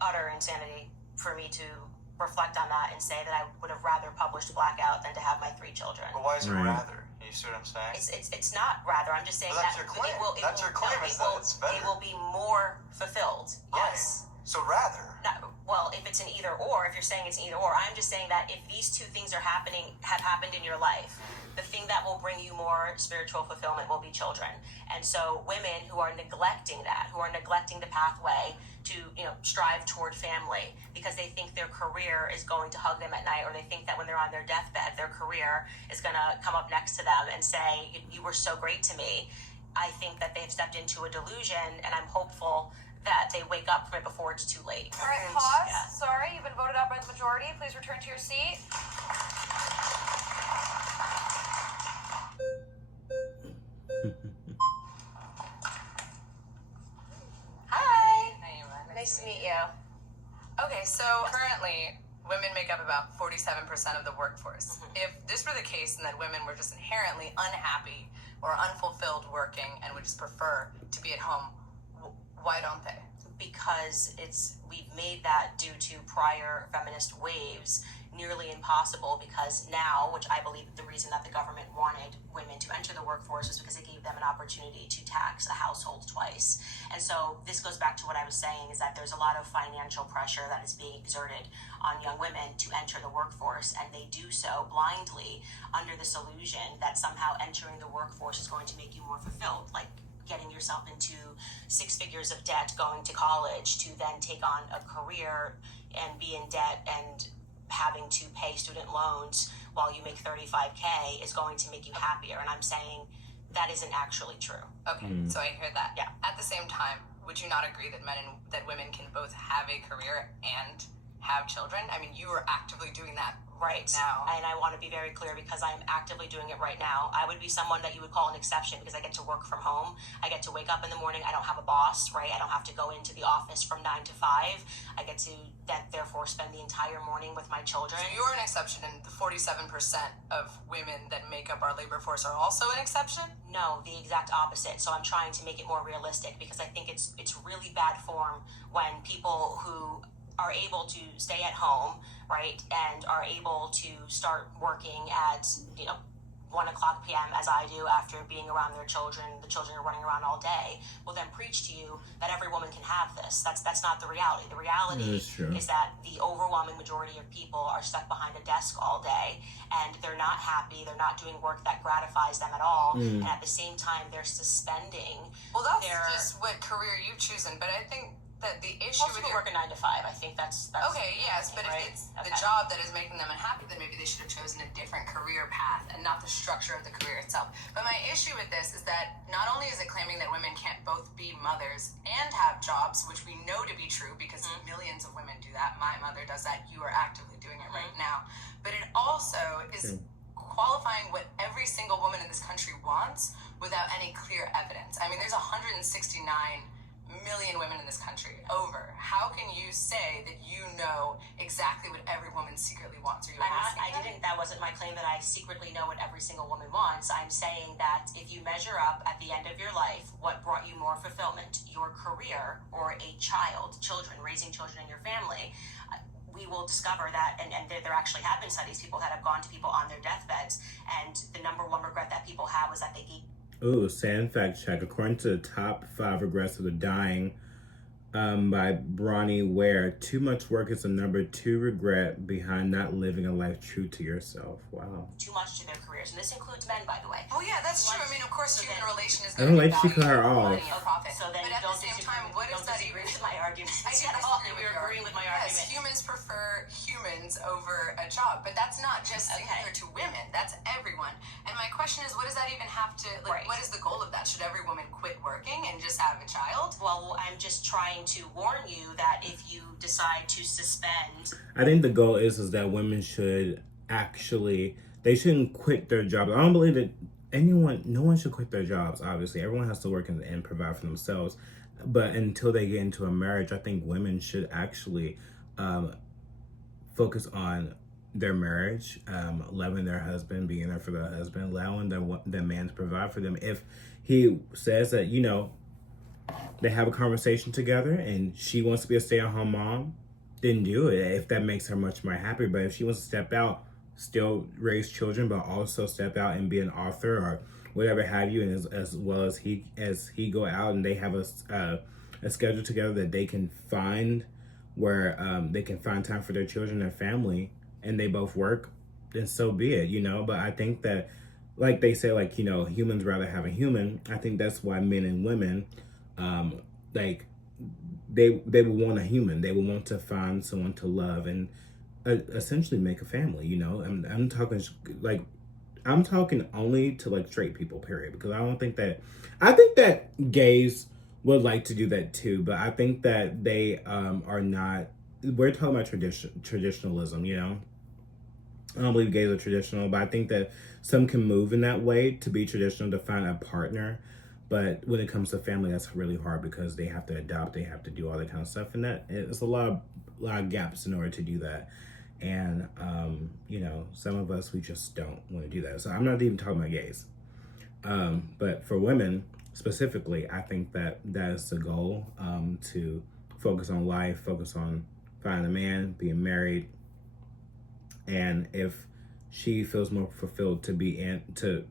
utter insanity for me to reflect on that and say that I would have rather published Blackout than to have my 3 children. But why is it Right. rather? You see what I'm saying? It's not rather. I'm just saying Well, that's that your claim. That's your claim, is that it's better. It will be more fulfilled. Yes. So rather. Well, if it's an either or, if you're saying it's an either or, I'm just saying that if these 2 things have happened in your life, the thing that will bring you more spiritual fulfillment will be children. And so women who are neglecting that, who are neglecting the pathway to, strive toward family because they think their career is going to hug them at night, or they think that when they're on their deathbed, their career is going to come up next to them and say, you were so great to me. I think that they've stepped into a delusion, and I'm hopeful that they wake up from it before it's too late. All right, pause. Yeah. Sorry, you've been voted out by the majority. Please return to your seat. Hi. Nice to meet you. Okay, so currently, women make up about 47% of the workforce. If this were the case and that women were just inherently unhappy or unfulfilled working and would just prefer to be at home, why don't they? because we've made that due to prior feminist waves nearly impossible, because now, which I believe the reason that the government wanted women to enter the workforce was because it gave them an opportunity to tax a household twice. And so this goes back to what I was saying, is that there's a lot of financial pressure that is being exerted on young women to enter the workforce, and they do so blindly under this illusion that somehow entering the workforce is going to make you more fulfilled, like getting yourself into 6 figures of debt, going to college, to then take on a career and be in debt and having to pay student loans while you make 35K is going to make you happier. And I'm saying that isn't actually true. Okay, so I hear that. Yeah. At the same time, would you not agree that that women can both have a career and have children? I mean, you are actively doing that right now. And I want to be very clear, because I'm actively doing it right now. I would be someone that you would call an exception, because I get to work from home. I get to wake up in the morning. I don't have a boss, right? I don't have to go into the office from 9 to 5. I get to therefore spend the entire morning with my children. So you're an exception, and the 47% of women that make up our labor force are also an exception? No, the exact opposite. So I'm trying to make it more realistic, because I think it's really bad form when people who are able to stay at home, right, and are able to start working at 1 o'clock p.m. as I do, after being around their children, the children are running around all day, will then preach to you that every woman can have this. That's not the reality. The reality is that the overwhelming majority of people are stuck behind a desk all day, and they're not happy. They're not doing work that gratifies them at all, and at the same time, they're suspending. Well, that's just what career you've chosen, but I think that the issue most with people work a 9 to 5. I think that's okay, yes, but right? if it's the job that is making them unhappy, then maybe they should have chosen a different career path and not the structure of the career itself. But my issue with this is that not only is it claiming that women can't both be mothers and have jobs, which we know to be true because millions of women do that. My mother does that. You are actively doing it right now. But it also is qualifying what every single woman in this country wants without any clear evidence. I mean, there's 169 million women in this country. How can you say that you know exactly what every woman secretly wants? Are you asking? That wasn't my claim, that I secretly know what every single woman wants. I'm saying that if you measure up at the end of your life, what brought you more fulfillment, your career or children, raising children in your family, we will discover that, and there actually have been studies, people that have gone to people on their deathbeds, and the number one regret that people have was that they gave. Ooh, sad fact check. According to the top 5 regrets of the dying by Bronnie Ware, too much work is the number 2 regret behind not living a life true to yourself. Wow. Too much to their careers. And this includes men, by the way. Oh, yeah, that's true. I mean, of course, human relation is I going don't to like be to cut her off. money or profit. So then but at the same time, what is that even? With my argument. I get You're agreeing with my argument. Yes, humans prefer humans over a job, but that's not just singular to women. That's everyone. And my question is, what does that even have to, what is the goal of that? Should every woman quit working and just have a child? Well, I'm just trying to warn you that if you decide to suspend. I think the goal is that women should they shouldn't quit their jobs. I don't believe that no one should quit their jobs, obviously. Everyone has to work and provide for themselves. But until they get into a marriage, I think women should actually focus on their marriage, loving their husband, being there for their husband, allowing the man to provide for them. If he says that, they have a conversation together and she wants to be a stay-at-home mom, then do it if that makes her much more happy. But if she wants to step out, still raise children, but also step out and be an author or whatever have you, and as well as he go out and they have a schedule together that they can find where they can find time for their children and family, and they both work, then so be it, But I think that, like they say, humans rather have a human. I think that's why men and women, they would want a human. They would want to find someone to love and essentially make a family. I'm talking only to straight people, period. Because I think that gays would like to do that too, but I think that they are not. We're talking about traditionalism, I don't believe gays are traditional, but I think that some can move in that way to be traditional, to find a partner. But when it comes to family, that's really hard because they have to adopt, they have to do all that kind of stuff, and that it's a lot of gaps in order to do that. And some of us, we just don't want to do that. So I'm not even talking about gays, but for women specifically, I think that is the goal, to focus on life, focus on finding a man, being married. And if she feels more fulfilled to be in to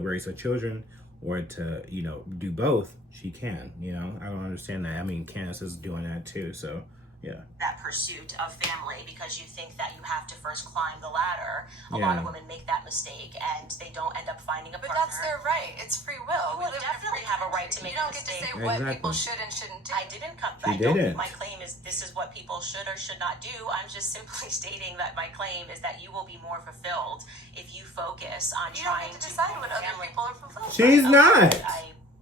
raise her children or to, you know, do both, she can, you know. I don't understand that. I mean, Candace is doing that too, so yeah. That pursuit of family, because you think that you have to first climb the ladder. A lot of women make that mistake and they don't end up finding a partner. But that's their right. It's free will. You definitely have a right to make a mistake. You don't get to say what people should and shouldn't do. I don't think my claim is this is what people should or should not do. I'm just simply stating that my claim is that you will be more fulfilled if you focus on trying to decide what other people are fulfilled. She's not.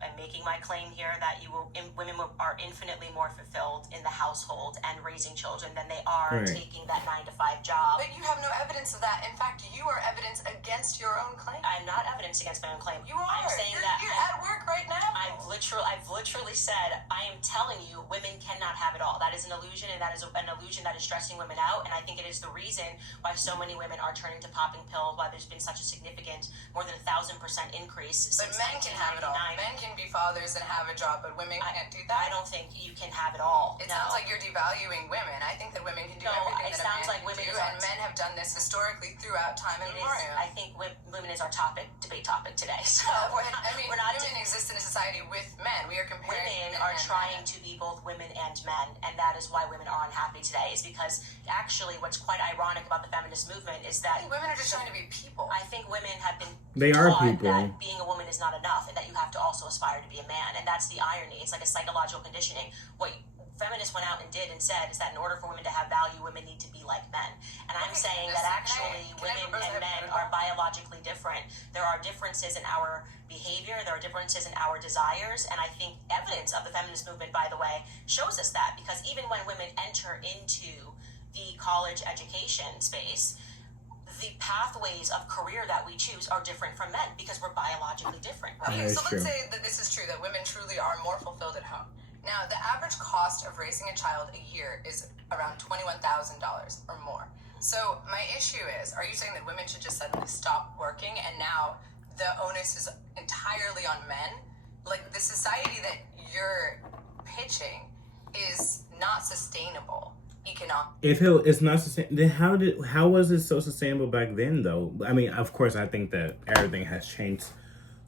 I'm making my claim here that women are infinitely more fulfilled in the household and raising children than they are taking that 9-to-5 job. But you have no evidence of that. In fact, you are evidence against your own claim. I'm not evidence against my own claim. You are. I'm saying you're at work right now. I've literally said, I am telling you, women cannot have it all. That is an illusion, and that is an illusion that is stressing women out. And I think it is the reason why so many women are turning to popping pills. Why there's been such a significant, more than 1,000% increase. But men can have it all. Men can be fathers and have a job, but women can't do that. I don't think you can have it all. It sounds like you're devaluing women. I think that women can do everything that a man can do, and men have done this historically throughout time and memoriam. I think women is our debate topic today. So women exist in a society with men. We are comparing. Women are trying to be both women and men, and that is why women are unhappy today. Is because actually, what's quite ironic about the feminist movement is that women are just trying to be people. I think women have been taught that being a woman is not enough, and that you have to also aspire to be a man, and that's the irony. It's like a psychological conditioning. What feminists went out and did and said is that in order for women to have value, women need to be like men. And I'm saying that actually women and men are biologically different. There are differences in our behavior, there are differences in our desires, and I think evidence of the feminist movement, by the way, shows us that, because even when women enter into the college education space, the pathways of career that we choose are different from men because we're biologically different, right? So let's say that this is true, that women truly are more fulfilled at home. Now, the average cost of raising a child a year is around $21,000 or more. So my issue is, are you saying that women should just suddenly stop working and now the onus is entirely on men? Like, the society that you're pitching is not sustainable. If it's not sustainable, then how was it so sustainable back then, though? I mean, of course, I think that everything has changed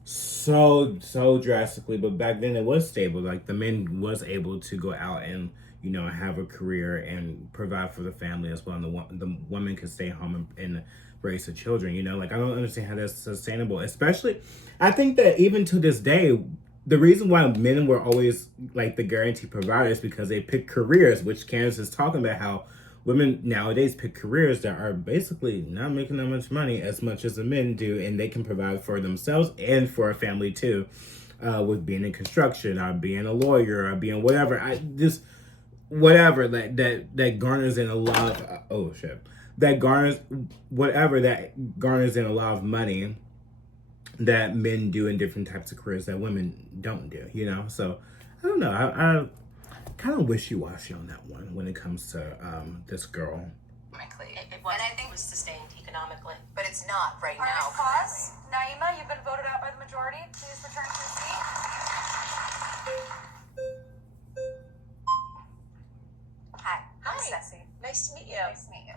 so drastically, but back then it was stable. Like, the men was able to go out and, you know, have a career and provide for the family as well, and the woman could stay home and raise the children. You know, like, I don't understand how that's sustainable. Especially, I think that even to this day, the reason why men were always like the guaranteed providers because they pick careers, which Candace is talking about how women nowadays pick careers that are basically not making that much money as much as the men do, and they can provide for themselves and for a family too, with being in construction or being a lawyer or being whatever. Whatever that garners in a lot of that garners in a lot of money that men do in different types of careers that women don't do, you know? So, I don't know. I kind of wishy-washy on that one when it comes to this girl. And I think it was sustained economically. But it's not right now. Pause. Naima, you've been voted out by the majority. Please return to your seat. Hi, I'm Ceci. Nice to meet you. Nice to meet you.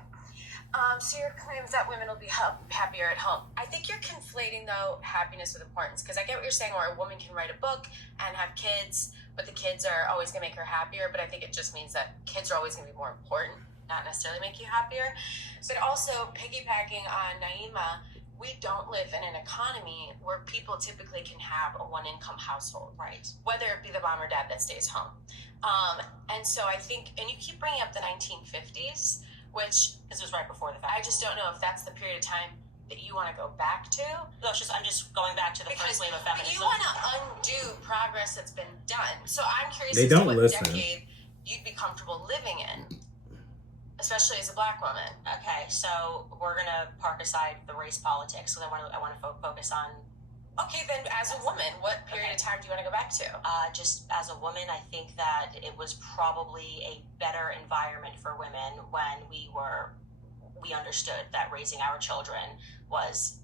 So your claims that women will be happier at home. I think you're conflating, though, happiness with importance. Because I get what you're saying, where a woman can write a book and have kids, but the kids are always going to make her happier. But I think it just means that kids are always going to be more important, not necessarily make you happier. But also, piggybacking on Naima, we don't live in an economy where people typically can have a one-income household. Right. Whether it be the mom or dad that stays home. And so I think, and you keep bringing up the 1950s, which this was right before the fact. I just don't know if that's the period of time that you want to go back to. No, I'm just going back to the first wave of feminism. But you want to undo progress that's been done. So I'm curious as to what decade you'd be comfortable living in, especially as a Black woman. Okay, so we're gonna park aside the race politics. So I want to focus on. Okay, then as a woman, what period of time do you want to go back to? Just as a woman, I think that it was probably a better environment for women when we understood that raising our children was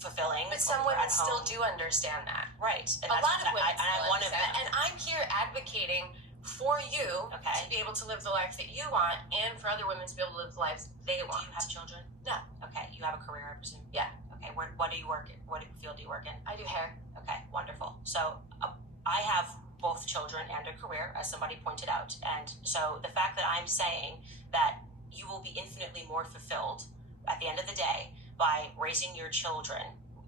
fulfilling. But some women still do understand that. Right. And a lot of women still understand. And I'm here advocating for you Okay. to be able to live the life that you want, and for other women to be able to live the lives they want. Do you have children? No. Okay. You have a career, I presume? Yeah. Okay. What do you work in? What field do you work in? I do hair. Okay. Wonderful. So I have both children and a career, as somebody pointed out. And so the fact that I'm saying that you will be infinitely more fulfilled at the end of the day by raising your children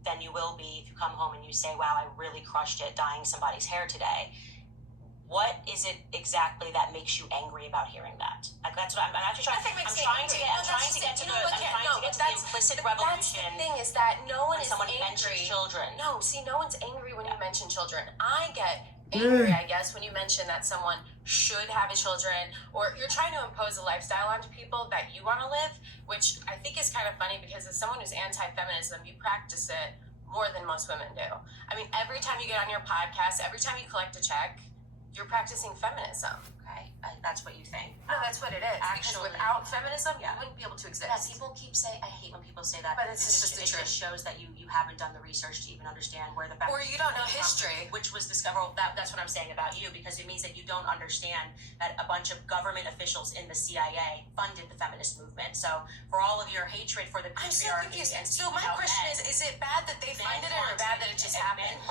than you will be if you come home and you say, wow, I really crushed it dyeing somebody's hair today. What is it exactly that makes you angry about hearing that? Like, that's what I'm actually trying. Nothing makes I'm me trying to angry. get. I'm trying to get to the. I'm trying to get to the implicit revolution. That's the thing, is that no one when is someone angry. mentions children. No, see, no one's angry when you mention children. I get angry, I guess, when you mention that someone should have children, or you're trying to impose a lifestyle onto people that you want to live, which I think is kind of funny, because as someone who's anti-feminism, you practice it more than most women do. I mean, every time you get on your podcast, every time you collect a check, you're practicing feminism. Okay, that's what you think. No, that's what it is. Actually, because without feminism, yeah. you wouldn't be able to exist. Yeah, people keep saying. I hate when people say that. But it's just the it truth. just shows that you haven't done the research to even understand where the Or you don't know history. which was discovered. That's what I'm saying about you, because it means that you don't understand that a bunch of government officials in the CIA funded the feminist movement. So for all of your hatred for the I'm so patriarchy confused. and So my question is it bad that they funded it, or bad that it just happened?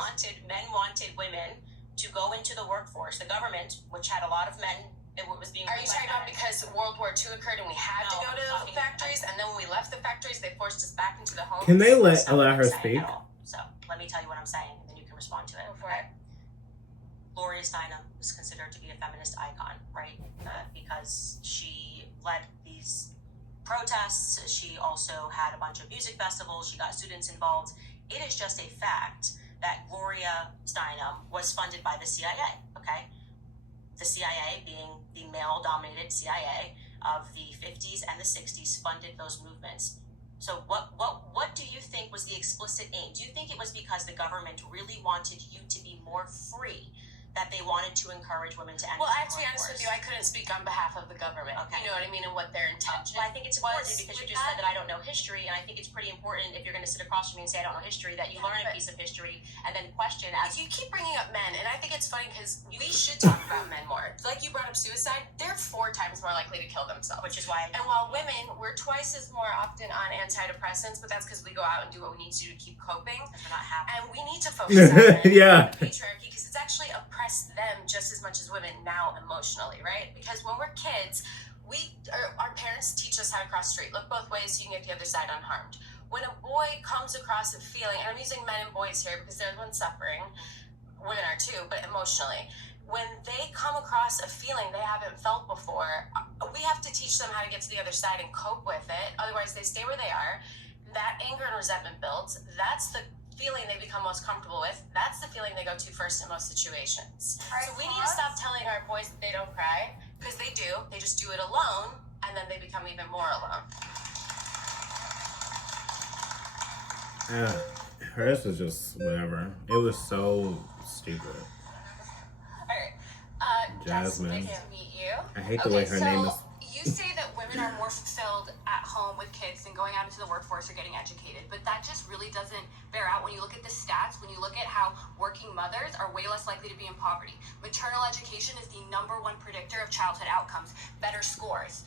Men wanted women to go into the workforce. The government, which had a lot of men, it was being. Are you talking about because World War II occurred and we had to go to factories, and then when we left the factories, they forced us back into the homes? Can they allow her speak? So let me tell you what I'm saying, and then you can respond to it. Go for it. Gloria Steinem was considered to be a feminist icon, right? Because she led these protests. She also had a bunch of music festivals. She got students involved. It is just a fact that Gloria Steinem was funded by the CIA, okay? The CIA, being the male-dominated CIA of the 50s and the 60s, funded those movements. So what do you think was the explicit aim? Do you think it was because the government really wanted you to be more free, that they wanted to encourage women to enter Well, I have the to be honest with workforce? you, I couldn't speak on behalf of the government. Okay. You know what I mean, and what their intention Well, I think it's important was because you with just said that I don't know history, and I think it's pretty important if you're going to sit across from me and say I don't know history, that you learn a piece of history and then question as You keep bringing up men, and I think it's funny because we should talk about men more. Like you brought up suicide, they're 4 times more likely to kill themselves. which is why And while women, we're twice as more often on antidepressants, but that's because we go out and do what we need to do to keep coping. we're not happy. And we need to focus on men Yeah. and the patriarchy, because it's actually oppressed them just as much as women now emotionally, right? Because when we're kids, our parents teach us how to cross the street. Look both ways so you can get the other side unharmed. When a boy comes across a feeling, and I'm using men and boys here because they're the ones suffering, women are too, but emotionally, when they come across a feeling they haven't felt before, we have to teach them how to get to the other side and cope with it. Otherwise, they stay where they are. That anger and resentment builds. That's the feeling they become most comfortable with. That's the feeling they go to first in most situations. So we need to stop telling our boys that they don't cry, because they do. They just do it alone, and then they become even more alone. Hers was just whatever. It was so stupid. Alright, Jasmine. nice to meet you. I hate the way her name is. You say that women are more fulfilled at home with kids than going out into the workforce or getting educated, but that just really doesn't bear out when you look at the stats, when you look at how working mothers are way less likely to be in poverty. Maternal education is the #1 predictor of childhood outcomes, better scores,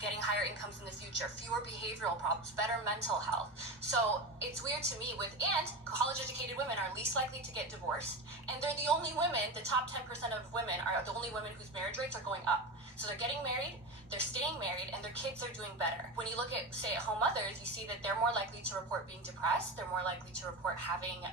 getting higher incomes in the future, fewer behavioral problems, better mental health. So it's weird to me and college educated women are least likely to get divorced, and they're the only women, the top 10% of women are the only women whose marriage rates are going up. So they're getting married, they're staying married, and their kids are doing better. When you look at stay-at-home mothers, you see that they're more likely to report being depressed, they're more likely to report having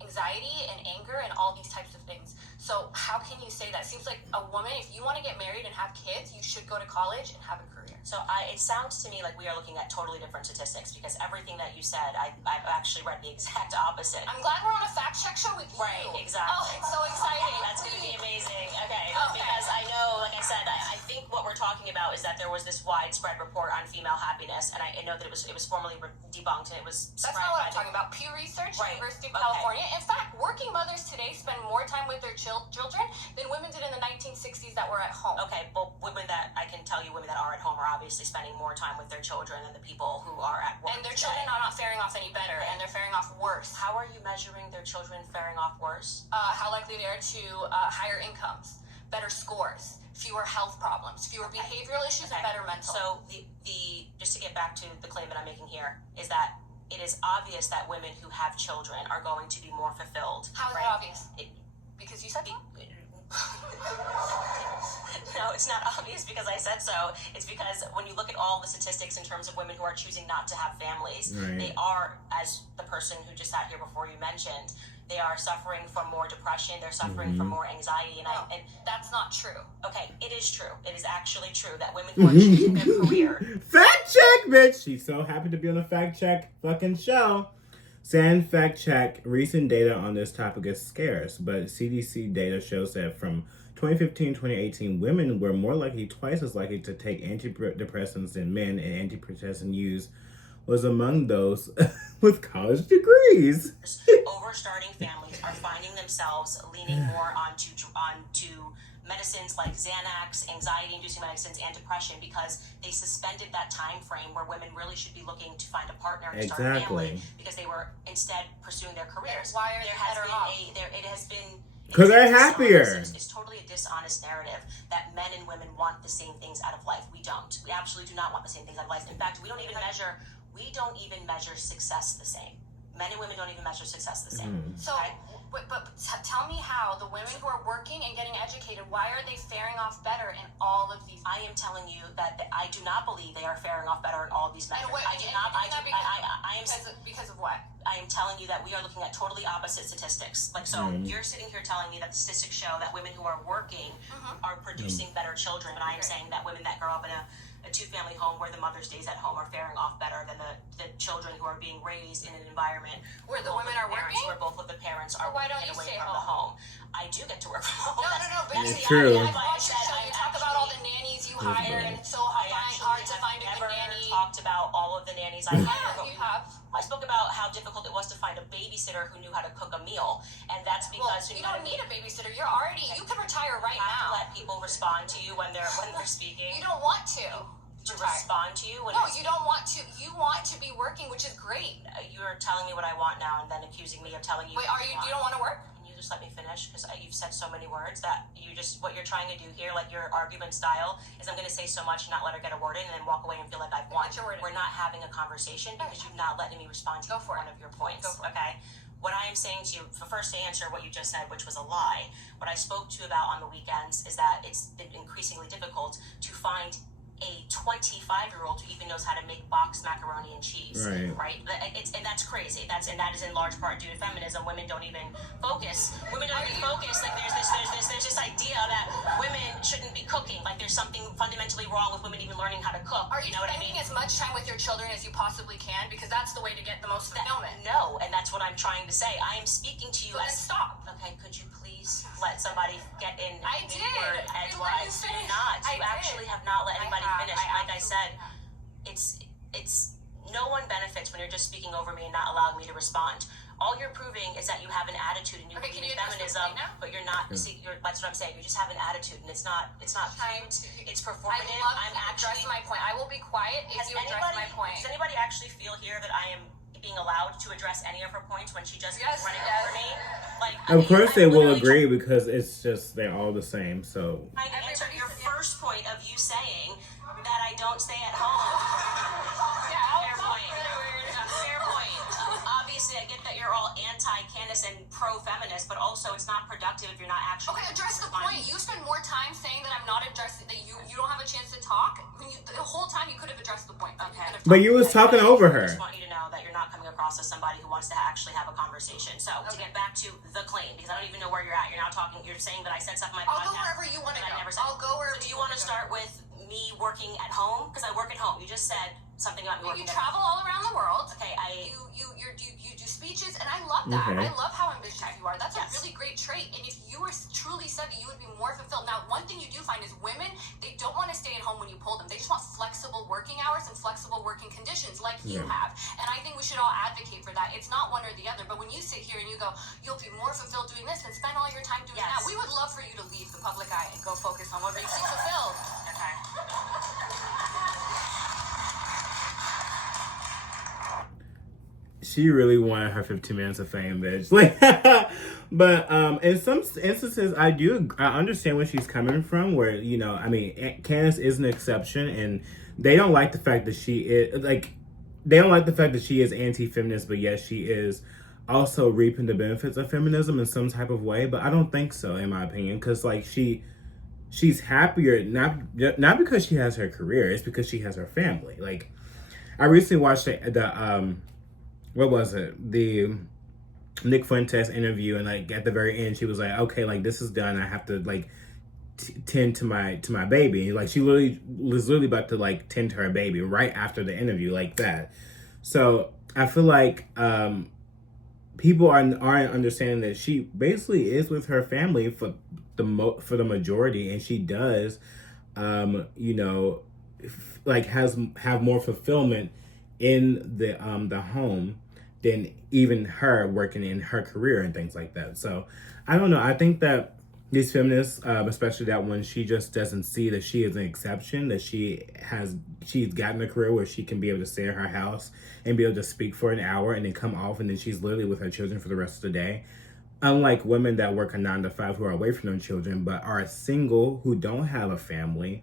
anxiety and anger and all these types of things. So how can you say that? It seems like a woman, if you want to get married and have kids, you should go to college and have a career. So it sounds to me like we are looking at totally different statistics, because everything that you said, I've actually read the exact opposite. I'm glad we're on a fact check show with you. Right, exactly. Oh, it's so exciting. That's going to be amazing. Okay, because I know, like I said, I think what we're talking about is that there was this widespread report on female happiness, and I know that it was formally debunked, and it was That's not what I'm talking about. Pew Research, Right. University of California. In fact, working mothers today spend more time with their children than women did in the 1960s that were at home. Okay, well, women that are at home are obviously spending more time with their children than the people who are at work. And their children are not faring off any better, and they're faring off worse. How are you measuring their children faring off worse? How likely they are to higher incomes. better scores, fewer health problems, fewer behavioral issues, and better mental. So the just to get back to the claim that I'm making here is that it is obvious that women who have children are going to be more fulfilled. How is right? that obvious? Because you said so? No, it's not obvious because I said so. It's because when you look at all the statistics in terms of women who are choosing not to have families, they are, as the person who just sat here before you mentioned, they are suffering from more depression. They're suffering from more anxiety. And that's not true. Okay, it is true. It is actually true that women who are choosing their career. Fact check, bitch! She's so happy to be on a fact check fucking show. Sand fact check. Recent data on this topic is scarce, but CDC data shows that from 2015-2018, women were twice as likely to take antidepressants than men, and antidepressant use was among those with college degrees. Overstarting families are finding themselves leaning more onto medicines like Xanax, anxiety-inducing medicines, and depression because they suspended that time frame where women really should be looking to find a partner and start a family because they were instead pursuing their careers. Why are they better off? It has been because they're happier. It's totally a dishonest narrative that men and women want the same things out of life. We don't. We absolutely do not want the same things out of life. In fact, we don't even measure success the same. Men and women don't even measure success the same. So, but tell me how the women who are working and getting educated, why are they faring off better in all of these? I am telling you that I do not believe they are faring off better in all of these measures. Because of what? I am telling you that we are looking at totally opposite statistics. You're sitting here telling me that the statistics show that women who are working are producing better children, and I am saying that women that grow up in a two-family home where the mother stays at home are faring off better than the children who are being raised in an environment where the women are working, where both of the parents are why don't working you away stay from the home. I do get to work from home. No, but it's true. You talk about all the nannies you hire, and it's so hard to find a good nanny. I talked about all of the nannies I hired. You have. I spoke about how difficult it was to find a babysitter who knew how to cook a meal, and that's because you don't need a babysitter. You can retire right now. You have to let people respond to you when they're speaking. You don't want to. Respond to you when you don't want to. You want to be working, which is great. You're telling me what I want now and then accusing me of telling you. Wait, you don't want to work? Can you just let me finish? Because you've said so many words that what you're trying to do here, like your argument style, is I'm going to say so much and not let her get a word in and then walk away and feel like I've won. We're not having a conversation because you've not letting me respond to one of your points. Okay? What I am saying to you, first to answer what you just said, which was a lie, what I spoke to you about on the weekends is that it's been increasingly difficult to find a 25-year-old who even knows how to make boxed macaroni and cheese, right? And that's crazy. That is in large part due to feminism. Women don't even focus. Like there's this idea that women shouldn't be cooking. Like there's something fundamentally wrong with women even learning how to cook. Are you spending as much time with your children as you possibly can? Because that's the way to get the most fulfillment. No, and that's what I'm trying to say. I am speaking to you as stop. Okay, could you please let somebody get in? I did. Edgewise. Do not. You actually have not let anybody finish. Like I said, it's no one benefits when you're just speaking over me and not allowing me to respond. All you're proving is that you have an attitude and you believe in feminism, but you're not. See, that's what I'm saying. You just have an attitude, and it's not. It's performative. I'm actually my point. I will be quiet if you address my point. Does anybody actually feel here that I am being allowed to address any of her points when she just keeps running over me? Of course they will agree because it's just they're all the same. So I answer your first point of you saying that I don't stay at home. Fair point. Obviously, I get that you're all anti-Candace and pro-feminist, but also it's not productive if you're not actually. Okay, address the point. You spend more time saying that I'm not addressing that you don't have a chance to talk. The whole time you could have addressed the point. Okay. But you was talking over her. I just want you to know that you're not coming across as somebody who wants to actually have a conversation. So to get back to the claim, because I don't even know where you're at. You're now talking. You're saying that I said stuff in my podcast. I'll go wherever you want to go. I'll go wherever. So do you want to start with me working at home? Because I work at home. You just said something about me working. You travel all around the world. Okay, you do speeches, and I love that. I love how ambitious you are. That's a really great trait. And if you were truly said that, you would be more fulfilled. Now, one thing you do find is women, they don't want to stay at home when you pull them. They just want flexible working hours and flexible working conditions like you have. And I think we should all advocate for that. It's not one or the other. But when you sit here and you go, you'll be more fulfilled doing this, and spend all your time doing that, we would love for you to leave the public eye and go focus on what makes you fulfilled. Okay. She really wanted her 15 minutes of fame, bitch. Like, But in some instances, I understand where she's coming from. Where I mean, Candace is an exception, and they don't like the fact that she is they don't like the fact that she is anti-feminist, but yet she is also reaping the benefits of feminism in some type of way. But I don't think so, in my opinion, because she's happier not because she has her career, it's because she has her family. Like, I recently watched the what was it, the Nick Fuentes interview, and like at the very end she was like, okay, like this is done, I have to like tend to my baby. Like she was literally about to like tend to her baby right after the interview, like that. So I feel like people aren't understanding that she basically is with her family for the majority, and she does like have more fulfillment in the home than even her working in her career and things like that. So I don't know. I think that these feminists, especially that one, she just doesn't see that she is an exception, that she's gotten a career where she can be able to stay at her house and be able to speak for an hour and then come off, and then she's literally with her children for the rest of the day. Unlike women that work a 9 to 5 who are away from their children but are single, who don't have a family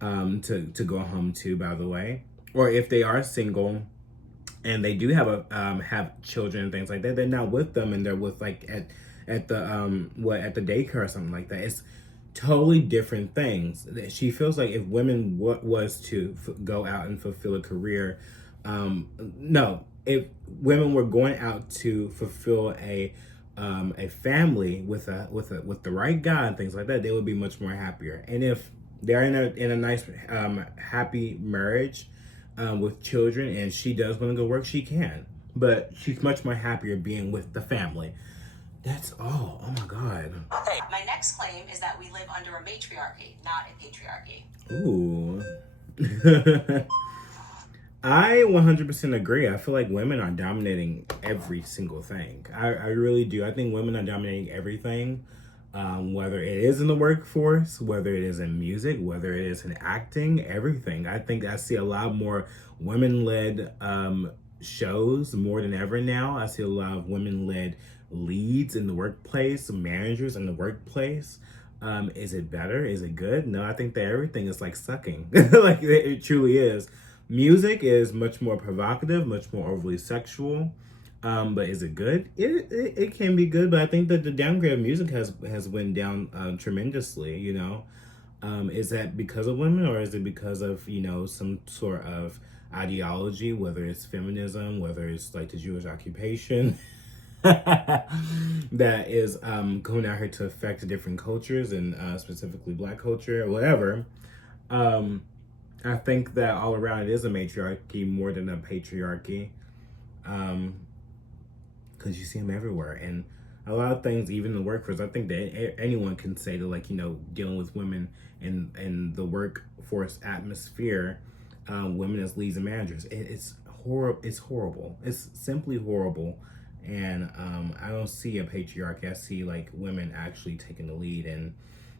to go home to, by the way, or if they are single and they do have children and things like that, they're not with them, and they're with like at the daycare or something like that. It's totally different things. She feels like if women was to go out and fulfill a career, if women were going out to fulfill a family with the right guy and things like that, they would be much more happier. And if they're in a nice happy marriage with children, and she does want to go work, she can, but she's much more happier being with the family. That's all. Oh my God. Hey, my next claim is that we live under a matriarchy, not a patriarchy. Ooh. I 100% agree. I feel like women are dominating every single thing. I really do. I think women are dominating everything, whether it is in the workforce, whether it is in music, whether it is in acting, everything. I think I see a lot more women-led shows more than ever now. I see a lot of women-led leads in the workplace, managers in the workplace. Is it better? Is it good? No, I think that everything is like sucking. Like it truly is. Music is much more provocative, much more overly sexual. But is it good? It can be good, but I think that the downgrade of music has went down tremendously, Is that because of women, or is it because of, some sort of ideology, whether it's feminism, whether it's like the Jewish occupation that is going out here to affect different cultures, and specifically Black culture or whatever. I think that all around it is a matriarchy more than a patriarchy, because you see them everywhere. And a lot of things, even in the workforce, I think that anyone can say that, like, dealing with women in the workforce atmosphere, women as leads and managers, it's horrible. It's horrible. It's simply horrible. And I don't see a patriarchy. I see like women actually taking the lead, and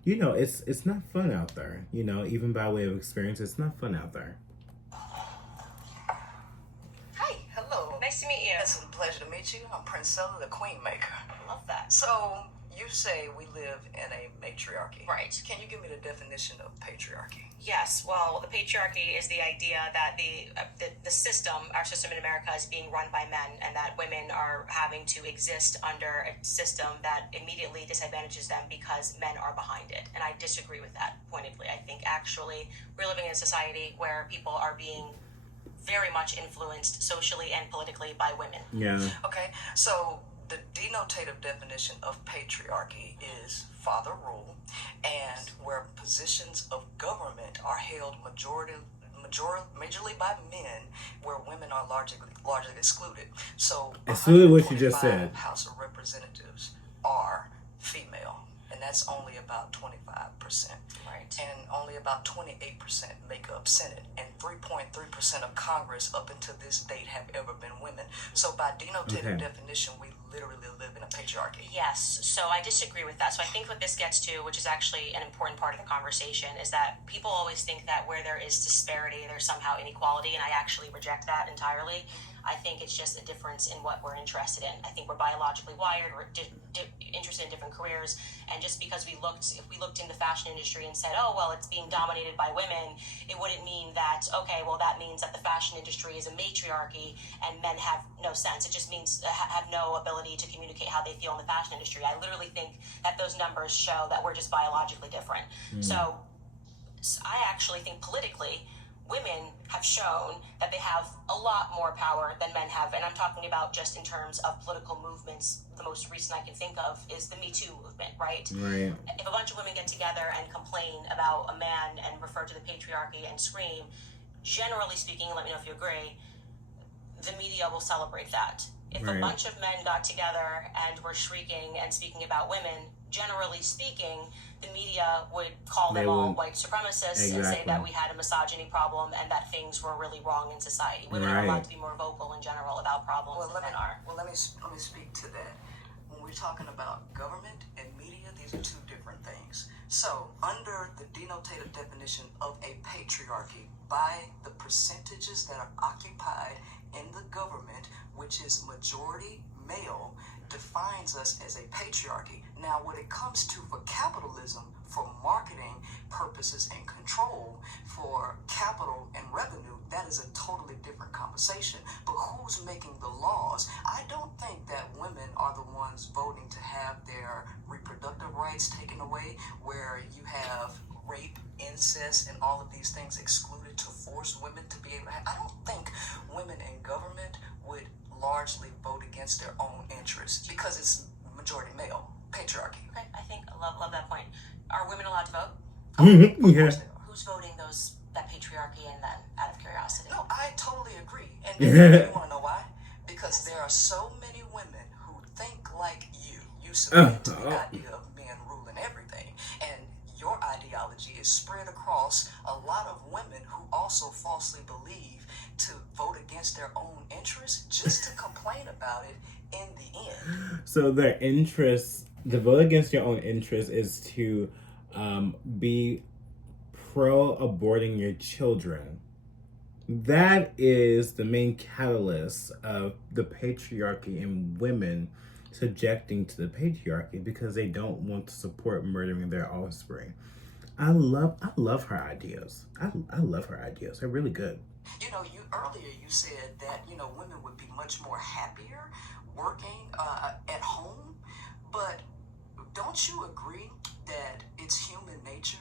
it's not fun out there. Even by way of experience, it's not fun out there. Hi, hello. Nice to meet you. It's a pleasure to meet you. I'm Princella, the Queen Maker. I love that. So you say we live in a matriarchy. Right. Can you give me the definition of patriarchy? Yes, well, the patriarchy is the idea that the system, our system in America, is being run by men, and that women are having to exist under a system that immediately disadvantages them because men are behind it. And I disagree with that pointedly. I think actually we're living in a society where people are being very much influenced socially and politically by women. Yeah. Okay, so the denotative definition of patriarchy is father rule, and where positions of government are held majorly by men, where women are largely excluded. So it's really what you just said. House of Representatives are female, and that's only about 25%. Right. And only about 28% make up Senate, and 3.3% of Congress up until this date have ever been women. So by denotative definition, we literally live in a patriarchy. Yes, so I disagree with that. So I think what this gets to, which is actually an important part of the conversation, is that people always think that where there is disparity, there's somehow inequality, and I actually reject that entirely. I think it's just a difference in what we're interested in. I think we're biologically wired, we're interested in different careers, and just because if we looked in the fashion industry and said, oh, well, it's being dominated by women, it wouldn't mean that, okay, well, that means that the fashion industry is a matriarchy and men have no sense. It just means have no ability to communicate how they feel in the fashion industry. I literally think that those numbers show that we're just biologically different. So I actually think politically, women have shown that they have a lot more power than men have. And I'm talking about just in terms of political movements. The most recent I can think of is the Me Too movement, right? Right. If a bunch of women get together and complain about a man and refer to the patriarchy and scream, generally speaking, let me know if you agree, the media will celebrate that. If a bunch of men got together and were shrieking and speaking about women, generally speaking, the media would call them all white supremacists and say that we had a misogyny problem and that things were really wrong in society. Women are allowed to be more vocal in general about problems than men are. Well, let me speak to that. When we're talking about government and media, these are two different things. So, under the denotative definition of a patriarchy, by the percentages that are occupied in the government, which is majority male, defines us as a patriarchy. Now, when it comes to for capitalism, for marketing purposes and control, for capital and revenue, that is a totally different conversation. But who's making the laws? I don't think that women are the ones voting to have their reproductive rights taken away, where you have rape, incest, and all of these things excluded to force women to be able to have. I don't think women in government would largely vote against their own interests because it's majority male patriarchy. Okay, I think I love that point. Are women allowed to vote? Of course they are. Who's voting that patriarchy and then out of curiosity? No, I totally agree. And you want to know why? Because there are so many women who think like you. You submit to the idea of men ruling everything. And your ideology is spread across a lot of women who also falsely believe to vote against their own interests just to complain about it in the end. So their interest, to vote against your own interest, is to be pro-aborting your children. That is the main catalyst of the patriarchy and women subjecting to the patriarchy because they don't want to support murdering their offspring. I love her ideas. I love her ideas. They're really good. You know, earlier you said that, women would be much more happier working at home, but don't you agree that it's human nature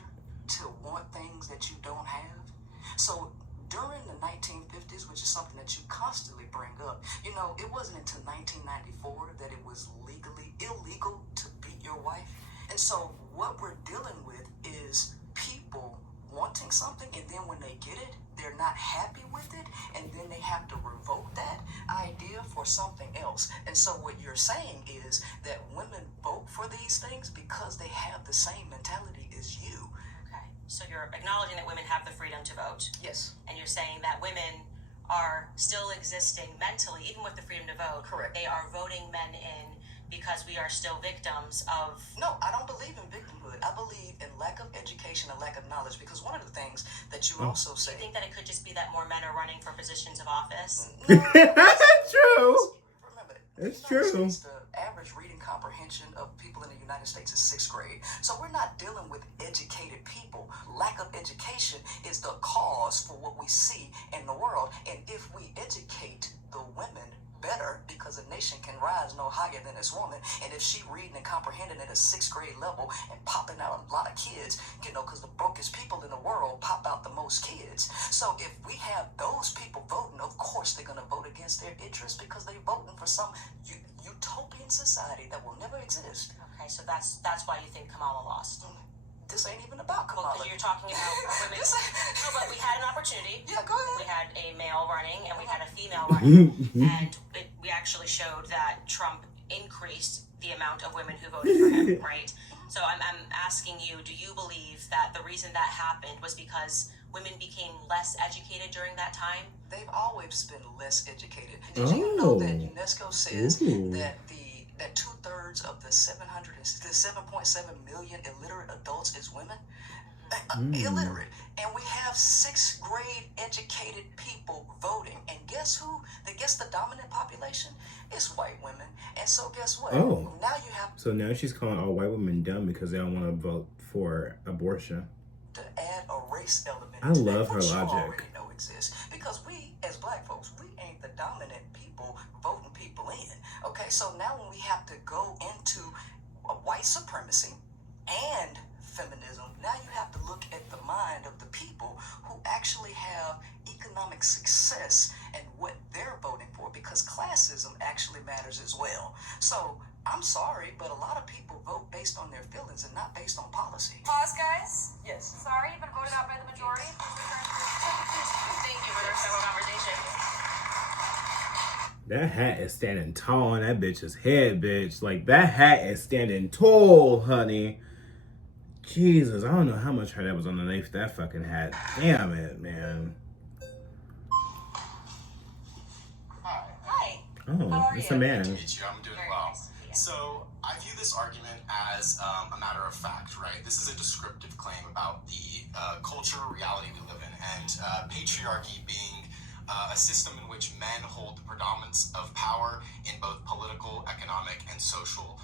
to want things that you don't have? So during the 1950s, which is something that you constantly bring up, it wasn't until 1994 that it was legally illegal to beat your wife. And so what we're dealing with is people wanting something, and then when they get it, they're not happy with it, and then they have to revoke that idea for something else. And so what you're saying is that women vote for these things because they have the same mentality as you. Okay, so you're acknowledging that women have the freedom to vote. Yes. And you're saying that women are still existing mentally, even with the freedom to vote. Correct. They are voting men in because we are still victims of... No, I don't believe in victimhood. I believe in lack of education and lack of knowledge, because one of the things that you also say... Do you think that it could just be that more men are running for positions of office? No, That's true. Remember, it's true. true. The average reading comprehension of people in the United States is 6th grade. So we're not dealing with educated people. Lack of education is the cause for what we see in the world. And if we educate the women better, because a nation can rise no higher than its woman, and if she reading and comprehending at a 6th grade level and popping out a lot of kids, because the brokest people in the world pop out the most kids. So if we have those people voting, of course they're going to vote against their interests because they're voting for some utopian society that will never exist. Okay, so that's why you think Kamala lost. This ain't even about Kamala. Well, you're talking about women. No, but we had an opportunity. Yeah, go ahead. We had a male running and we had a female running, and we actually showed that Trump increased the amount of women who voted for him, right? So I'm asking you, do you believe that the reason that happened was because women became less educated during that time? They've always been less educated. Did you know that UNESCO says that that 2/3 of the 7.7 million illiterate adults is women? Illiterate, and we have 6th grade educated people voting, and guess who? Guess the dominant population is white women. And so guess what? Oh, now you have so now she's calling all white women dumb because they don't want to vote for abortion. to add a race element. I love her which you logic. already know exists, because we as black folks, we ain't the dominant people voting people in. Okay, so now when we have to go into white supremacy and feminism, now you have to look at the mind of the people who actually have economic success and what they're voting for, because classism actually matters as well. So I'm sorry, but a lot of people vote based on their feelings and not based on policy. Pause, guys. Yes. Sorry, you've been voted out by the majority. Please return to your seats. Thank you for the respectful conversation. That hat is standing tall on that bitch's head, bitch. Like, that hat is standing tall, honey. Jesus, I don't know how much hair that was underneath that fucking hat. Damn it, man. Hi. Oh, it's a man. Nice to meet you. I'm doing well. So I view this argument as a matter of fact, right? This is a descriptive claim about the culture, reality we live in, and patriarchy being a system in which men hold the predominance of power in both political, economic, and social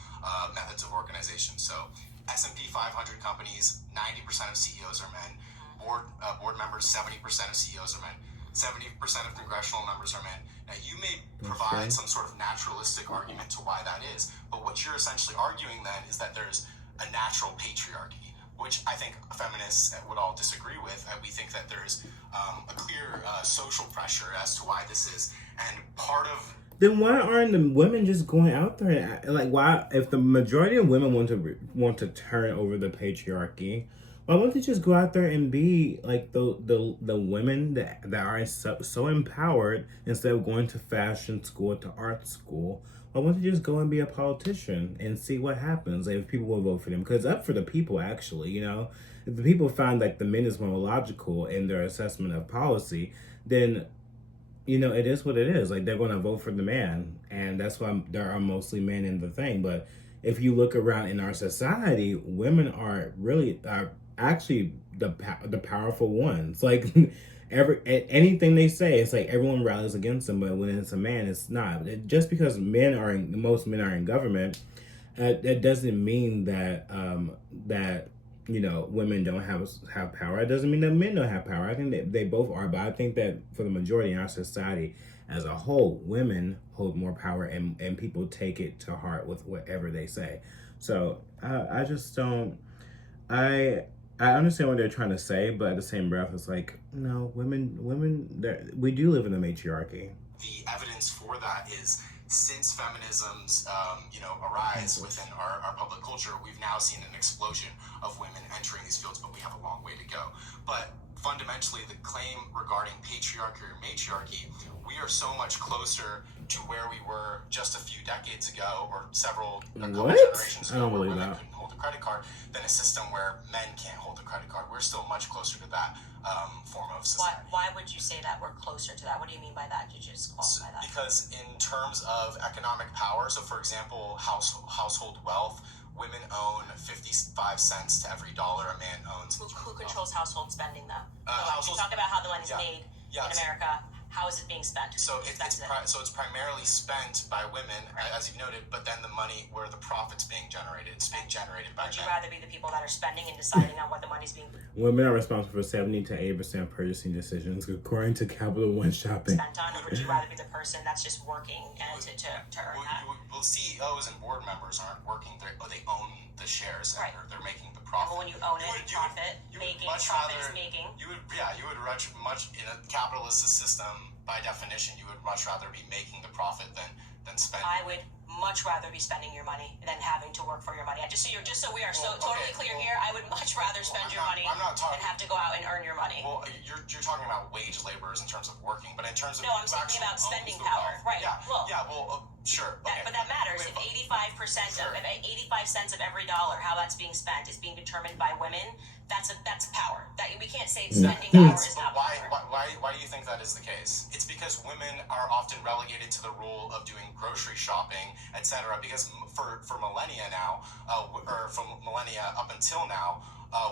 methods of organization. So S&P 500 companies, 90% of CEOs are men. Board members, 70% of CEOs are men. 70% of congressional members are men. Now, you may provide some sort of naturalistic argument to why that is, but what you're essentially arguing then is that there's a natural patriarchy, which I think feminists would all disagree with. And we think that there's a clear social pressure as to why this is, and part of. Then why aren't the women just going out there and, like, why, if the majority of women want to turn over the patriarchy, why wouldn't they just go out there and be like the women that are so empowered, instead of going to fashion school, to art school? Why wouldn't they just go and be a politician and see what happens, like, if people will vote for them? Because it's up for the people, actually, you know? If the people find like the men is more logical in their assessment of policy, then, you know, it is what it is. Like, they're going to vote for the man, and that's why there are mostly men in the thing. But if you look around in our society, women are actually the powerful ones. Like, anything they say, it's like everyone rallies against them. But when it's a man, it's not. Just because most men are in government, that doesn't mean that you know, women don't have power. It doesn't mean that men don't have power. I think that they both are, but I think that for the majority in our society as a whole, women hold more power, and people take it to heart with whatever they say. So I just don't. I understand what they're trying to say, but at the same breath, it's like, no, women. We do live in a matriarchy. The evidence for that is, since feminism's arise within our public culture, we've now seen an explosion of women entering these fields, but we have a long way to go. But fundamentally, the claim regarding patriarchy or matriarchy, we are so much closer to where we were just a few decades ago, or couple generations ago, where women couldn't hold a credit card, than a system where men can't hold a credit card. We're still much closer to that form of society. Why would you say that we're closer to that? What do you mean by that? Did you just qualify that? Because in terms of economic power, so for example, household wealth, women own 55 cents to every dollar a man owns. Who controls household spending, though? You talk about how the money's made in America. How is it being spent? So it's primarily spent by women, as you've noted, but then the money where the profit's being generated, it's being generated by men. Would you rather be the people that are spending and deciding on what the money's being Women are responsible for 70 to 80% purchasing decisions, according to Capital One Shopping. spent on, or would you rather be the person that's just working and to earn that? Well, CEOs and board members aren't working; they own the shares, and they're making the profit. Well, when you own it, profit is making. You would much in a capitalist system, by definition, you would much rather be making the profit than spending. I would much rather be spending your money than having to work for your money. Just so we are totally clear here, I would much rather spend your money than have to go out and earn your money. Well, you're talking about wage laborers in terms of working, but in terms of I'm talking about spending power, right? Yeah. Well, Sure. Okay. But that matters. If 85% of 85 cents of every dollar, how that's being spent, is being determined by women, that's power. That we can't say spending power is not power. Why do you think that is the case? It's because women are often relegated to the role of doing grocery shopping, etc. Because for millennia now, or from millennia up until now,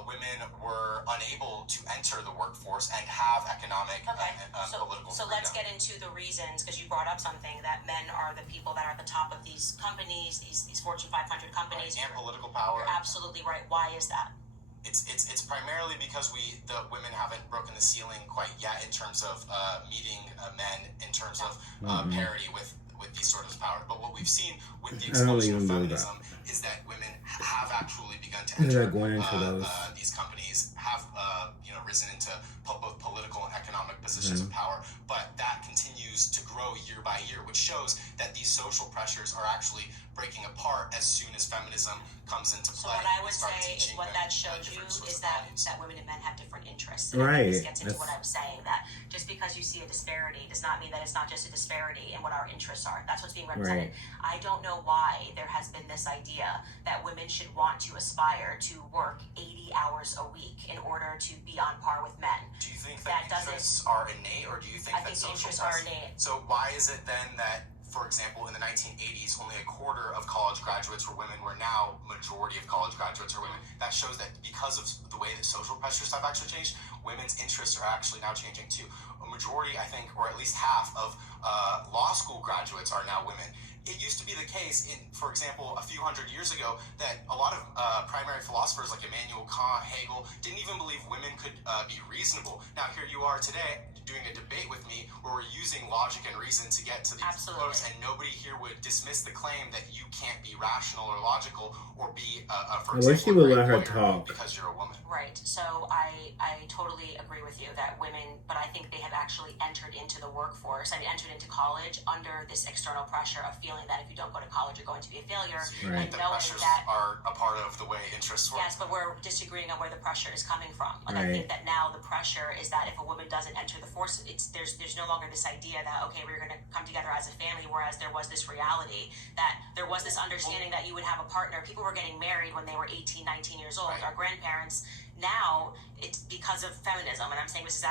women were unable to enter the workforce and have economic and political So freedom. let's get into the reasons, because you brought up something that men are the people that are at the top of these companies, these Fortune 500 companies. Right, and political power. You're absolutely right. Why is that? It's primarily because the women haven't broken the ceiling quite yet in terms of meeting men in terms of parity with these sorts of power. But what we've seen with the explosion of feminism is that women have actually begun to enter these companies, have risen into both political and economic positions of power. But that continues to grow year by year, which shows that these social pressures are actually breaking apart as soon as feminism comes into play. So what I would say is what that shows you is that women and men have different interests. And right. I think this gets into what I was saying, that just because you see a disparity does not mean that it's not just a disparity in what our interests are. That's what's being represented. Right. I don't know why there has been this idea that women should want to aspire to work 80 hours a week in order to be on par with men. Do you think that interests are innate, or do you think that the social interests are innate? So why is it then that, for example, in the 1980s, only a quarter of college graduates were women, where now majority of college graduates are women? That shows that because of the way that social pressures have actually changed, women's interests are actually now changing too. A majority, I think, or at least half of law school graduates are now women. It used to be the case, for example, a few hundred years ago, that a lot of primary philosophers like Immanuel Kant, Hegel, didn't even believe women could be reasonable. Now here you are today doing a debate with me where we're using logic and reason to get to these quotes, and nobody here would dismiss the claim that you can't be rational or logical or be, for example, I wish you would let her talk. Because you're a woman. Right. So I totally agree with you that women, but I think they have actually entered into the workforce. I mean, entered into college under this external pressure of feeling that if you don't go to college, you're going to be a failure. Right. And the pressures are a part of the way interests work. Yes, but we're disagreeing on where the pressure is coming from. Like, I think that now the pressure is that if a woman doesn't enter the force, there's no longer this idea that, okay, we're going to come together as a family, whereas there was this reality that there was this understanding that you would have a partner. People were getting married when they were 18, 19 years old. Right. Our grandparents, now it's because of feminism, and I'm saying this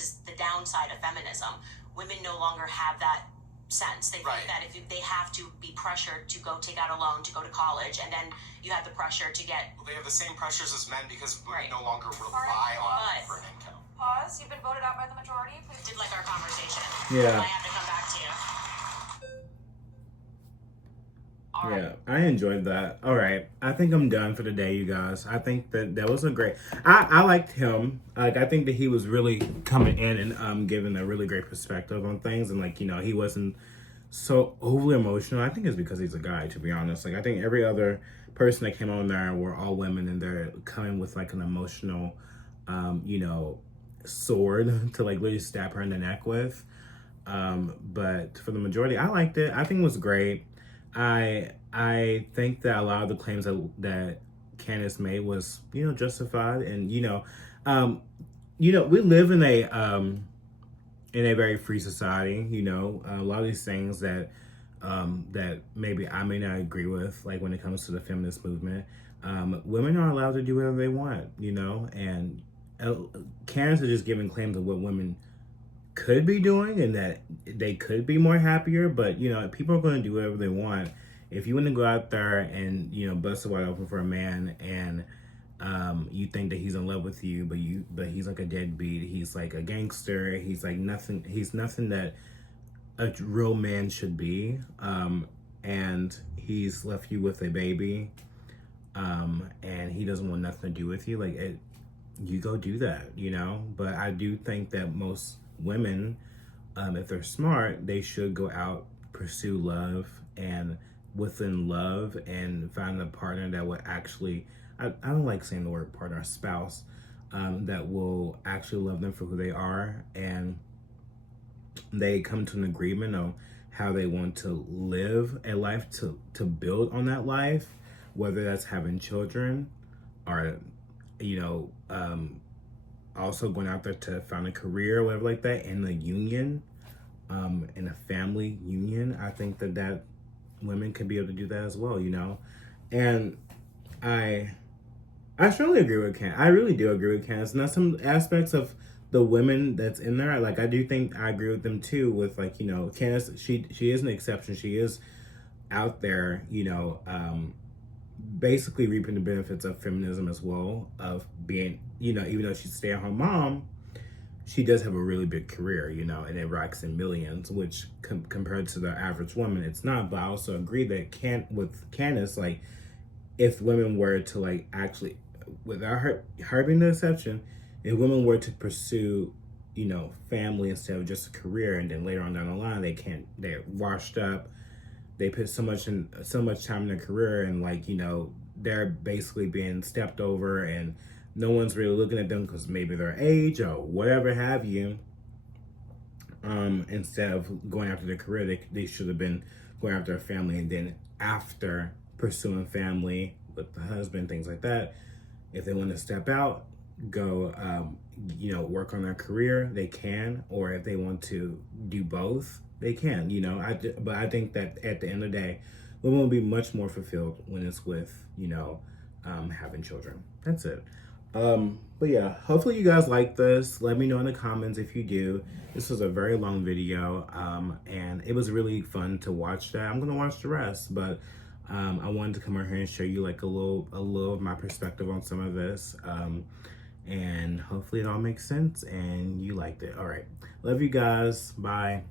is the downside of feminism. Women no longer have that sense. They think that if they have to be pressured to go take out a loan to go to college, and then you have the pressure to get... Well, they have the same pressures as men because women no longer rely on men for an income. Pause. You've been voted out by the majority. Please. Did like our conversation. Yeah. I have to come back to you. Yeah, I enjoyed that. All right, I think I'm done for the day, you guys. I think that was a great... I liked him. Like, I think that he was really coming in and giving a really great perspective on things. And, like, he wasn't so overly emotional. I think it's because he's a guy, to be honest. Like, I think every other person that came on there were all women, and they're coming with, like, an emotional, sword to, like, really stab her in the neck with. But for the majority, I liked it. I think it was great. I think that a lot of the claims that Candace made was, justified. And, we live in a very free society, a lot of these things that maybe I may not agree with, like when it comes to the feminist movement, women are allowed to do whatever they want, and Candace is just giving claims of what women could be doing and that they could be more happier, but people are going to do whatever they want. If you want to go out there and bust it wide open for a man, and you think that he's in love with you, but he's like a deadbeat, he's like a gangster, he's nothing that a real man should be, and he's left you with a baby, and he doesn't want nothing to do with you, you go do that, but I do think that most women, if they're smart, they should go out, pursue love, and within love, and find a partner that would actually, I don't like saying the word partner, spouse, that will actually love them for who they are, and they come to an agreement on how they want to live a life, to build on that life, whether that's having children or, also going out there to find a career or whatever like that in the union, in a family union. I think that women can be able to do that as well, you know? And I strongly agree with Candace. I really do agree with Candace. Now, some aspects of the women that's in there, like, I do think I agree with them too. With, like, you know, Candace, she is an exception. She is out there, you know, basically reaping the benefits of feminism as well. Of being, you know, even though she's a stay-at-home mom, she does have a really big career, you know, and it racks in millions, which compared to the average woman, it's not. But I also agree that with Candace, like, if women were to, like, actually, without her being the exception, if women were to pursue, you know, family instead of just a career, and then later on down the line they're washed up, they put so much time in their career, and, like, you know, they're basically being stepped over, and no one's really looking at them because maybe their age or whatever have you. Instead of going after their career, they should have been going after their family, and then after pursuing family with the husband, things like that, if they want to step out, go, you know, work on their career, they can. Or if they want to do both, they can, you know. But I think that at the end of the day, women will be much more fulfilled when it's with, you know, having children. That's it. But yeah, hopefully you guys like this. Let me know in the comments if you do. This was a very long video, and it was really fun to watch that. I'm gonna watch the rest, but I wanted to come over here and show you, like, a little of my perspective on some of this, and hopefully it all makes sense and you liked it. All right, love you guys. Bye.